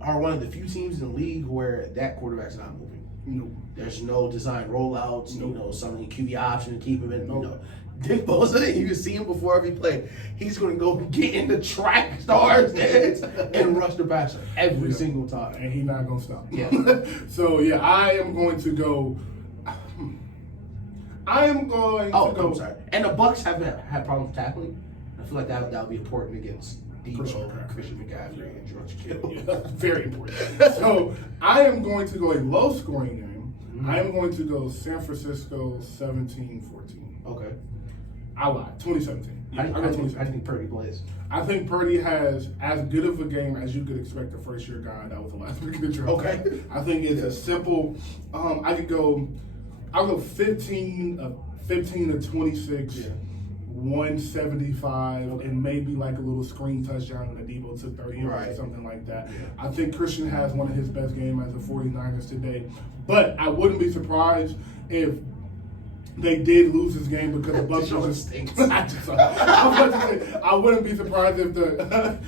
are one of the few teams in the league where that quarterback's not moving. Nope. There's no design rollouts, some QB option to keep him in. Nope. Nick Bosa, you can see him before every play. He's going to go get in the track stars and rush the passer every single time. And he's not going to stop. Yeah. So, I am going to go. I'm sorry. And the Bucs have had problems tackling. I feel like that would be important against Christian McCaffrey and George Kittle. Yeah, very important. So I am going to go a low-scoring game. Mm-hmm. I am going to go San Francisco 17-14. Okay. I lied. 2017. I think Purdy plays. I think Purdy has as good of a game as you could expect a first-year guy that was the last pick in the draft. Okay. I think it's a simple. I'll go 15 to 26. Yeah. 175 and maybe like a little screen touchdown and Debo took 30 yards or something like that. Yeah. I think Christian has one of his best games as the 49ers today. But I wouldn't be surprised if they did lose this game because the Bucs just I wouldn't be surprised if the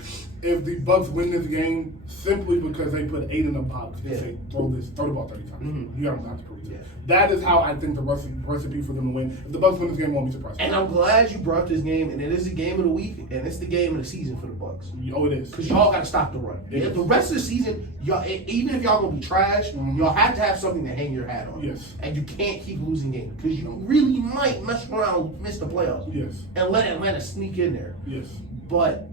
Bucs win this game simply because they put 8 in the box and say throw the ball 30 times. Mm-hmm. You don't have to prove it. Yeah. That is how I think the recipe for them to win. If the Bucs win this game, I won't be surprised. And I'm glad you brought this game, and it is the game of the week, and it's the game of the season for the Bucs. Oh, it is. Because y'all got to stop the run. The rest of the season, y'all, even if y'all gonna be trash, y'all have to have something to hang your hat on. Yes. And you can't keep losing games because you really might mess around, miss the playoffs. Yes. And let Atlanta sneak in there. Yes. But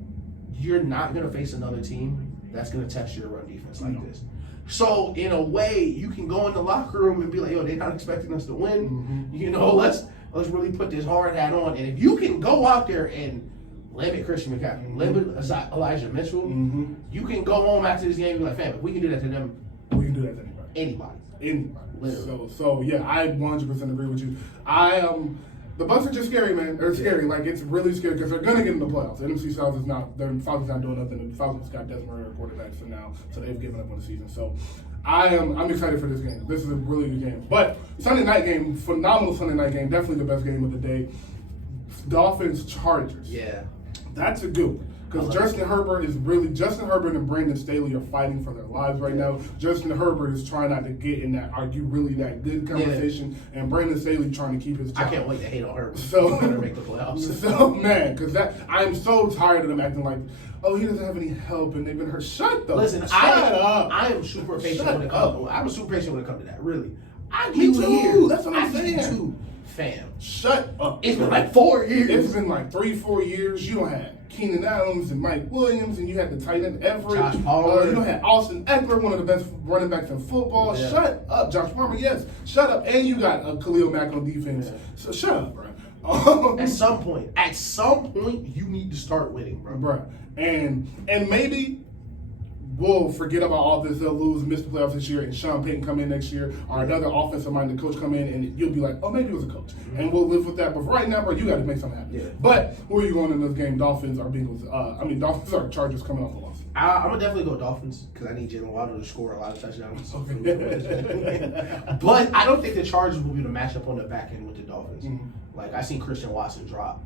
you're not going to face another team that's going to test your run defense like this. So, in a way, you can go in the locker room and be like, yo, they're not expecting us to win. Let's really put this hard hat on. And if you can go out there and limit Christian McCaffrey, limit Elijah Mitchell, you can go home after this game and be like, fam, if we can do that to them, we can do that to anybody. Literally. So yeah, I 100% agree with you. The Bucks are just scary, man. They're scary. Like, it's really scary because they're gonna get in the playoffs. The NFC South is not. The Falcons not doing nothing. The Falcons got Desmond Ridder quarterback for now, so they've given up on the season. So I'm excited for this game. This is a really good game. But Sunday night game, phenomenal Sunday night game. Definitely the best game of the day. Dolphins Chargers. Yeah, that's a good one. Because Justin Herbert and Brandon Staley are fighting for their lives right now. Justin Herbert is trying not to get in that "are you really that good" conversation, and Brandon Staley trying to keep his job. I can't wait to hate on Herbert. So better make the playoffs. So man, because I'm so tired of them acting like, oh, he doesn't have any help and they've been hurt. Shut up. I am super patient when it comes. I'm super patient when it comes to that. Really, I give Me you too. years. That's what I'm saying. Too, fam. Shut up. It's been like 4 years. It's been like 3-4 years. You don't have Keenan Adams and Mike Williams, and you had the tight end Everett. Josh Palmer. You don't have Austin Eckler, one of the best running backs in football. Yeah. Shut up, Josh Palmer. Yes, shut up. And you got Khalil Mack on defense. Yeah. So shut up, bro. At some point, you need to start winning, bro. And maybe we'll forget about all this. They'll miss the playoffs this year, and Sean Payton come in next year, or another offensive-minded coach come in, and you'll be like, oh, maybe it was a coach. And we'll live with that. But right now, bro, you got to make something happen. Yeah. But where are you going in this game? Dolphins or Bengals? Dolphins or Chargers coming off a loss? I'm going to definitely go Dolphins because I need Jalen Waddle to score a lot of touchdowns. But I don't think the Chargers will be able to match up on the back end with the Dolphins. Like, I seen Christian Watson drop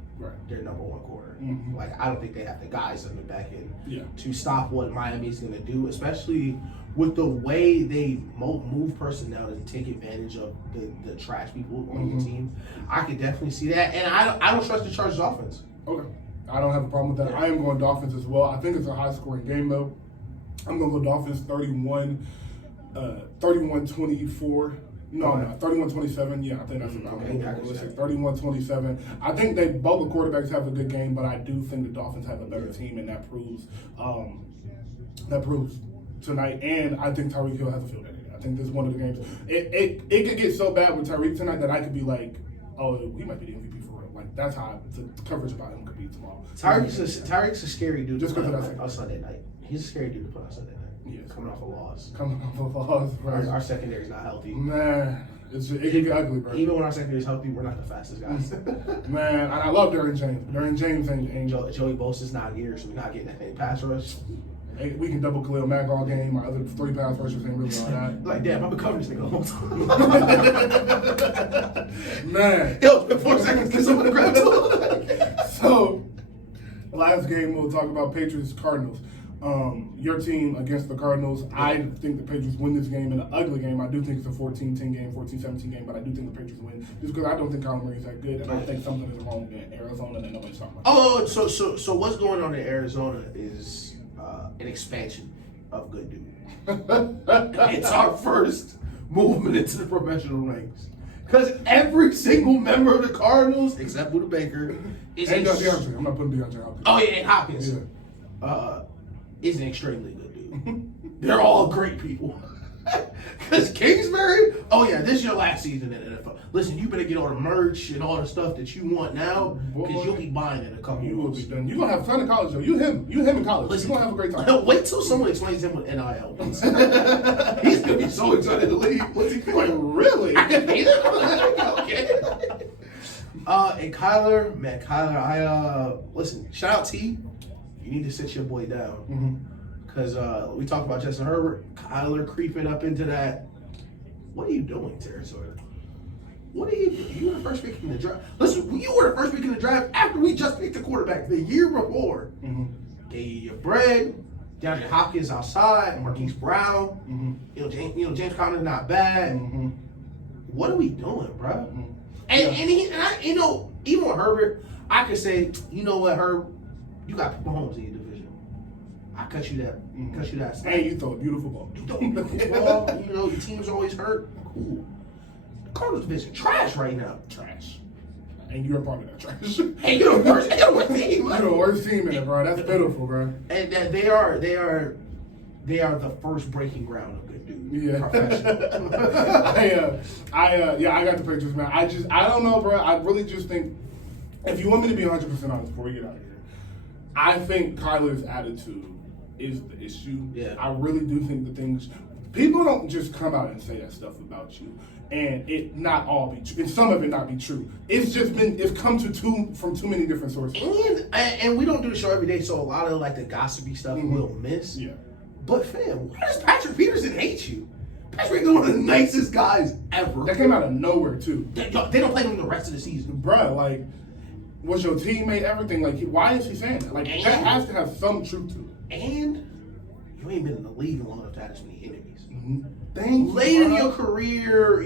their number one corner. Like, I don't think they have the guys on the back end to stop what Miami's going to do, especially with the way they move personnel to take advantage of the trash people on the team. I could definitely see that. And I don't trust the Chargers offense. Okay. I don't have a problem with that. I am going Dolphins as well. I think it's a high-scoring game, though. I'm going to go Dolphins 31-24. No, 31-27. Yeah, I think that's about it. 31-27. I think both the quarterbacks have a good game, but I do think the Dolphins have a better team, and that proves tonight. And I think Tyreek Hill has a field day. I think this is one of the games. It could get so bad with Tyreek tonight that I could be like, oh, he might be the MVP for real. Like, that's how the coverage about him could be tomorrow. Tyreek's a scary dude. Just because of that on Sunday night. He's a scary dude to put on Sunday night. Yeah, coming off a loss. Right. Our secondary's not healthy. Man, it can get ugly, bro. Even when our secondary's healthy, we're not the fastest guys. Man, and I love Derwin James. Derwin James ain't Joey Bosa's not here, so we're not getting any pass rush. We can double Khalil Mack all game. Our other 3 pass rushers ain't really all that. Like, damn, I've been covering this nigga the whole time. Man. It was been 4 seconds because someone grabbed it. So, last game we'll talk about Patriots-Cardinals. Your team against the Cardinals. I think the Patriots win this game in an ugly game. I do think it's a 14-10 game, 14-17 game, but I do think the Patriots win just because I don't think Kyler Murray's that good, and I think something is wrong in Arizona that nobody's talking about. Oh, so what's going on in Arizona is an expansion of good dude. It's our first movement into the professional ranks. Because every single member of the Cardinals, except Buda Baker, is DeAndre. I'm not putting DeAndre Hopkins. Oh, yeah, and Hopkins. Yeah. Is an extremely good dude. They're all great people. Because Kingsbury, oh yeah, this is your last season in the NFL. Listen, you better get all the merch and all the stuff that you want now, because you'll be buying in a couple You months. will be done. You're going to have fun in college, though. You him in college. Listen, you're going to have a great time. Wait till someone explains him with NIL. He's going to be so excited to leave. What's he Like, feeling? really? I can be there? Okay. And Kyler, listen, shout out T. You need to sit your boy down. Because we talked about Justin Herbert, Kyler creeping up into that. What are you doing, territory? What are you doing? You were the first pick in the draft. Listen, you were the first pick in the draft after we just picked the quarterback the year before. Gave you your bread. DeAndre Hopkins outside, Marquise Brown. James Conner's not bad. What are we doing, bro? And even with Herbert, I could say, you know what, Herb, you got Mahomes in your division. I cut you that. And you throw a beautiful ball. You throw a beautiful ball. Your team's always hurt. Cool. The Cardinals division trash right now. Trash. and you're a part of that trash. And you're the worst team. You're the worst team in it, bro. That's pitiful, bro. And that they are the first breaking ground of good dudes. Yeah. Professional. I got the pictures, man. I don't know, bro. I really just think, if you want me to be 100% honest before we get out of here, I think Kyler's attitude is the issue. Yeah. I really do think the things, people don't just come out and say that stuff about you and it not all be true, and some of it not be true. It's come from too many different sources. And we don't do the show every day, so a lot of like the gossipy stuff we'll miss. Yeah. But fam, why does Patrick Peterson hate you? Patrick is one of the nicest guys ever. That came out of nowhere too. They don't play him the rest of the season. Bruh, like, was your teammate everything? Like, why is he saying that? Like, that has to have some truth to it. And you ain't been in the league long enough to have this many enemies. Thanks, Later in bro. your career,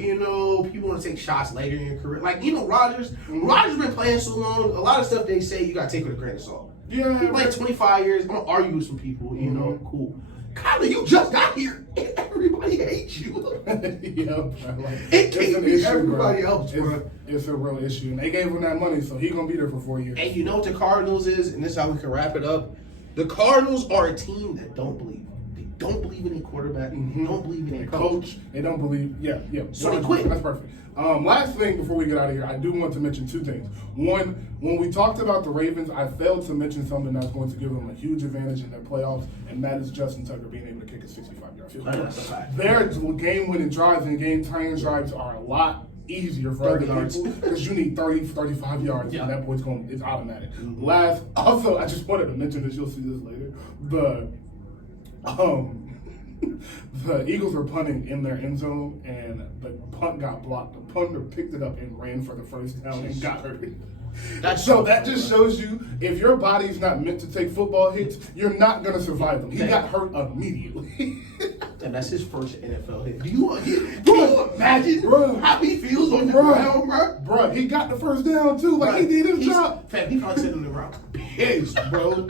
people want to take shots later in your career. Like, Rodgers been playing so long, a lot of stuff they say you got to take with a grain of salt. Yeah. He played 25 years. I'm going to argue with some people, cool. Kyler, you just got here, and everybody hates you. Yeah, bro. Like, It can't be bro. everybody else, bro. It's a real issue. And they gave him that money, so he's going to be there for 4 years. And you know what the Cardinals is, and this is how we can wrap it up. The Cardinals are a team that don't believe. They don't believe in a quarterback. They don't believe in a coach. They don't believe. Yeah. So they quit. That's perfect. Last thing before we get out of here, I do want to mention two things. One, when we talked about the Ravens, I failed to mention something that's going to give them a huge advantage in their playoffs, and that is Justin Tucker being able to kick a 65-yard field goal. That's a fact. Their game-winning drives and game-tying drives are a lot easier for 30 other yards. people because you need 30, 35 yards, Yeah. and that boy's going. It's automatic. Also, I just wanted to mention this. You'll see this later. The Eagles were punting in their end zone, and the punt got blocked. The punter picked it up and ran for the first down and got hurt. That just shows you, if your body's not meant to take football hits, you're not going to survive them. He got hurt immediately. And that's his first NFL hit. Do you imagine how he feels on the ground, bro? Bro, he got the first down, too. Like, he did his job. Fam, he probably sitting on the ground pissed, bro.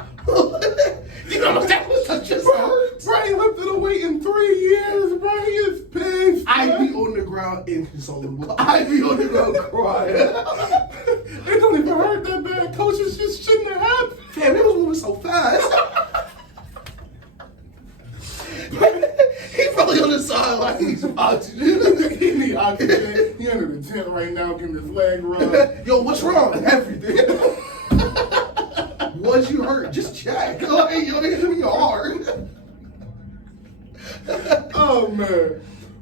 You know that was just hurt. Bro, he lifted a weight in 3 years, bro. He is pissed. I'd be on the ground inconsolable. I'd be on the ground crying. It don't even hurt that bad. Coaches just shouldn't have happened. Fam, they was moving so fast. He probably on the side like he needs some oxygen. He need oxygen. He under the tent right now getting his leg rubbed. Yo, what's wrong? Everything. Was you hurt? Just check. Like, yo, they hit me hard. Oh, man.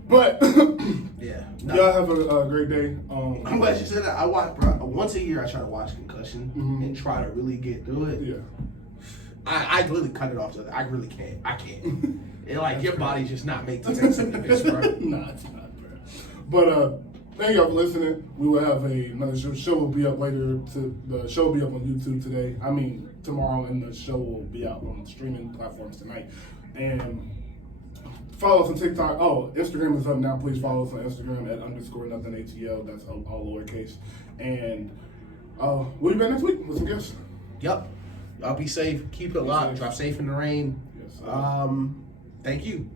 But Yeah. y'all have a great day. I'm glad you said that. I watch, bro. Once a year, I try to watch Concussion and try to really get through it. Yeah. I really cut it off. I really can't. I can't. And like your body's just not made to take some of this, bro. Nah, it's not, bro. But thank y'all for listening. We will have another show. Show will be up later. The show will be up on YouTube today. I mean tomorrow, and the show will be out on streaming platforms tonight. And follow us on TikTok. Oh, Instagram is up now. Please follow us on Instagram at _nothingatl. That's all lowercase. And we'll be back next week with some guests. Yep. Y'all be safe. Keep it locked. Drive safe in the rain. Yes, sir. Thank you.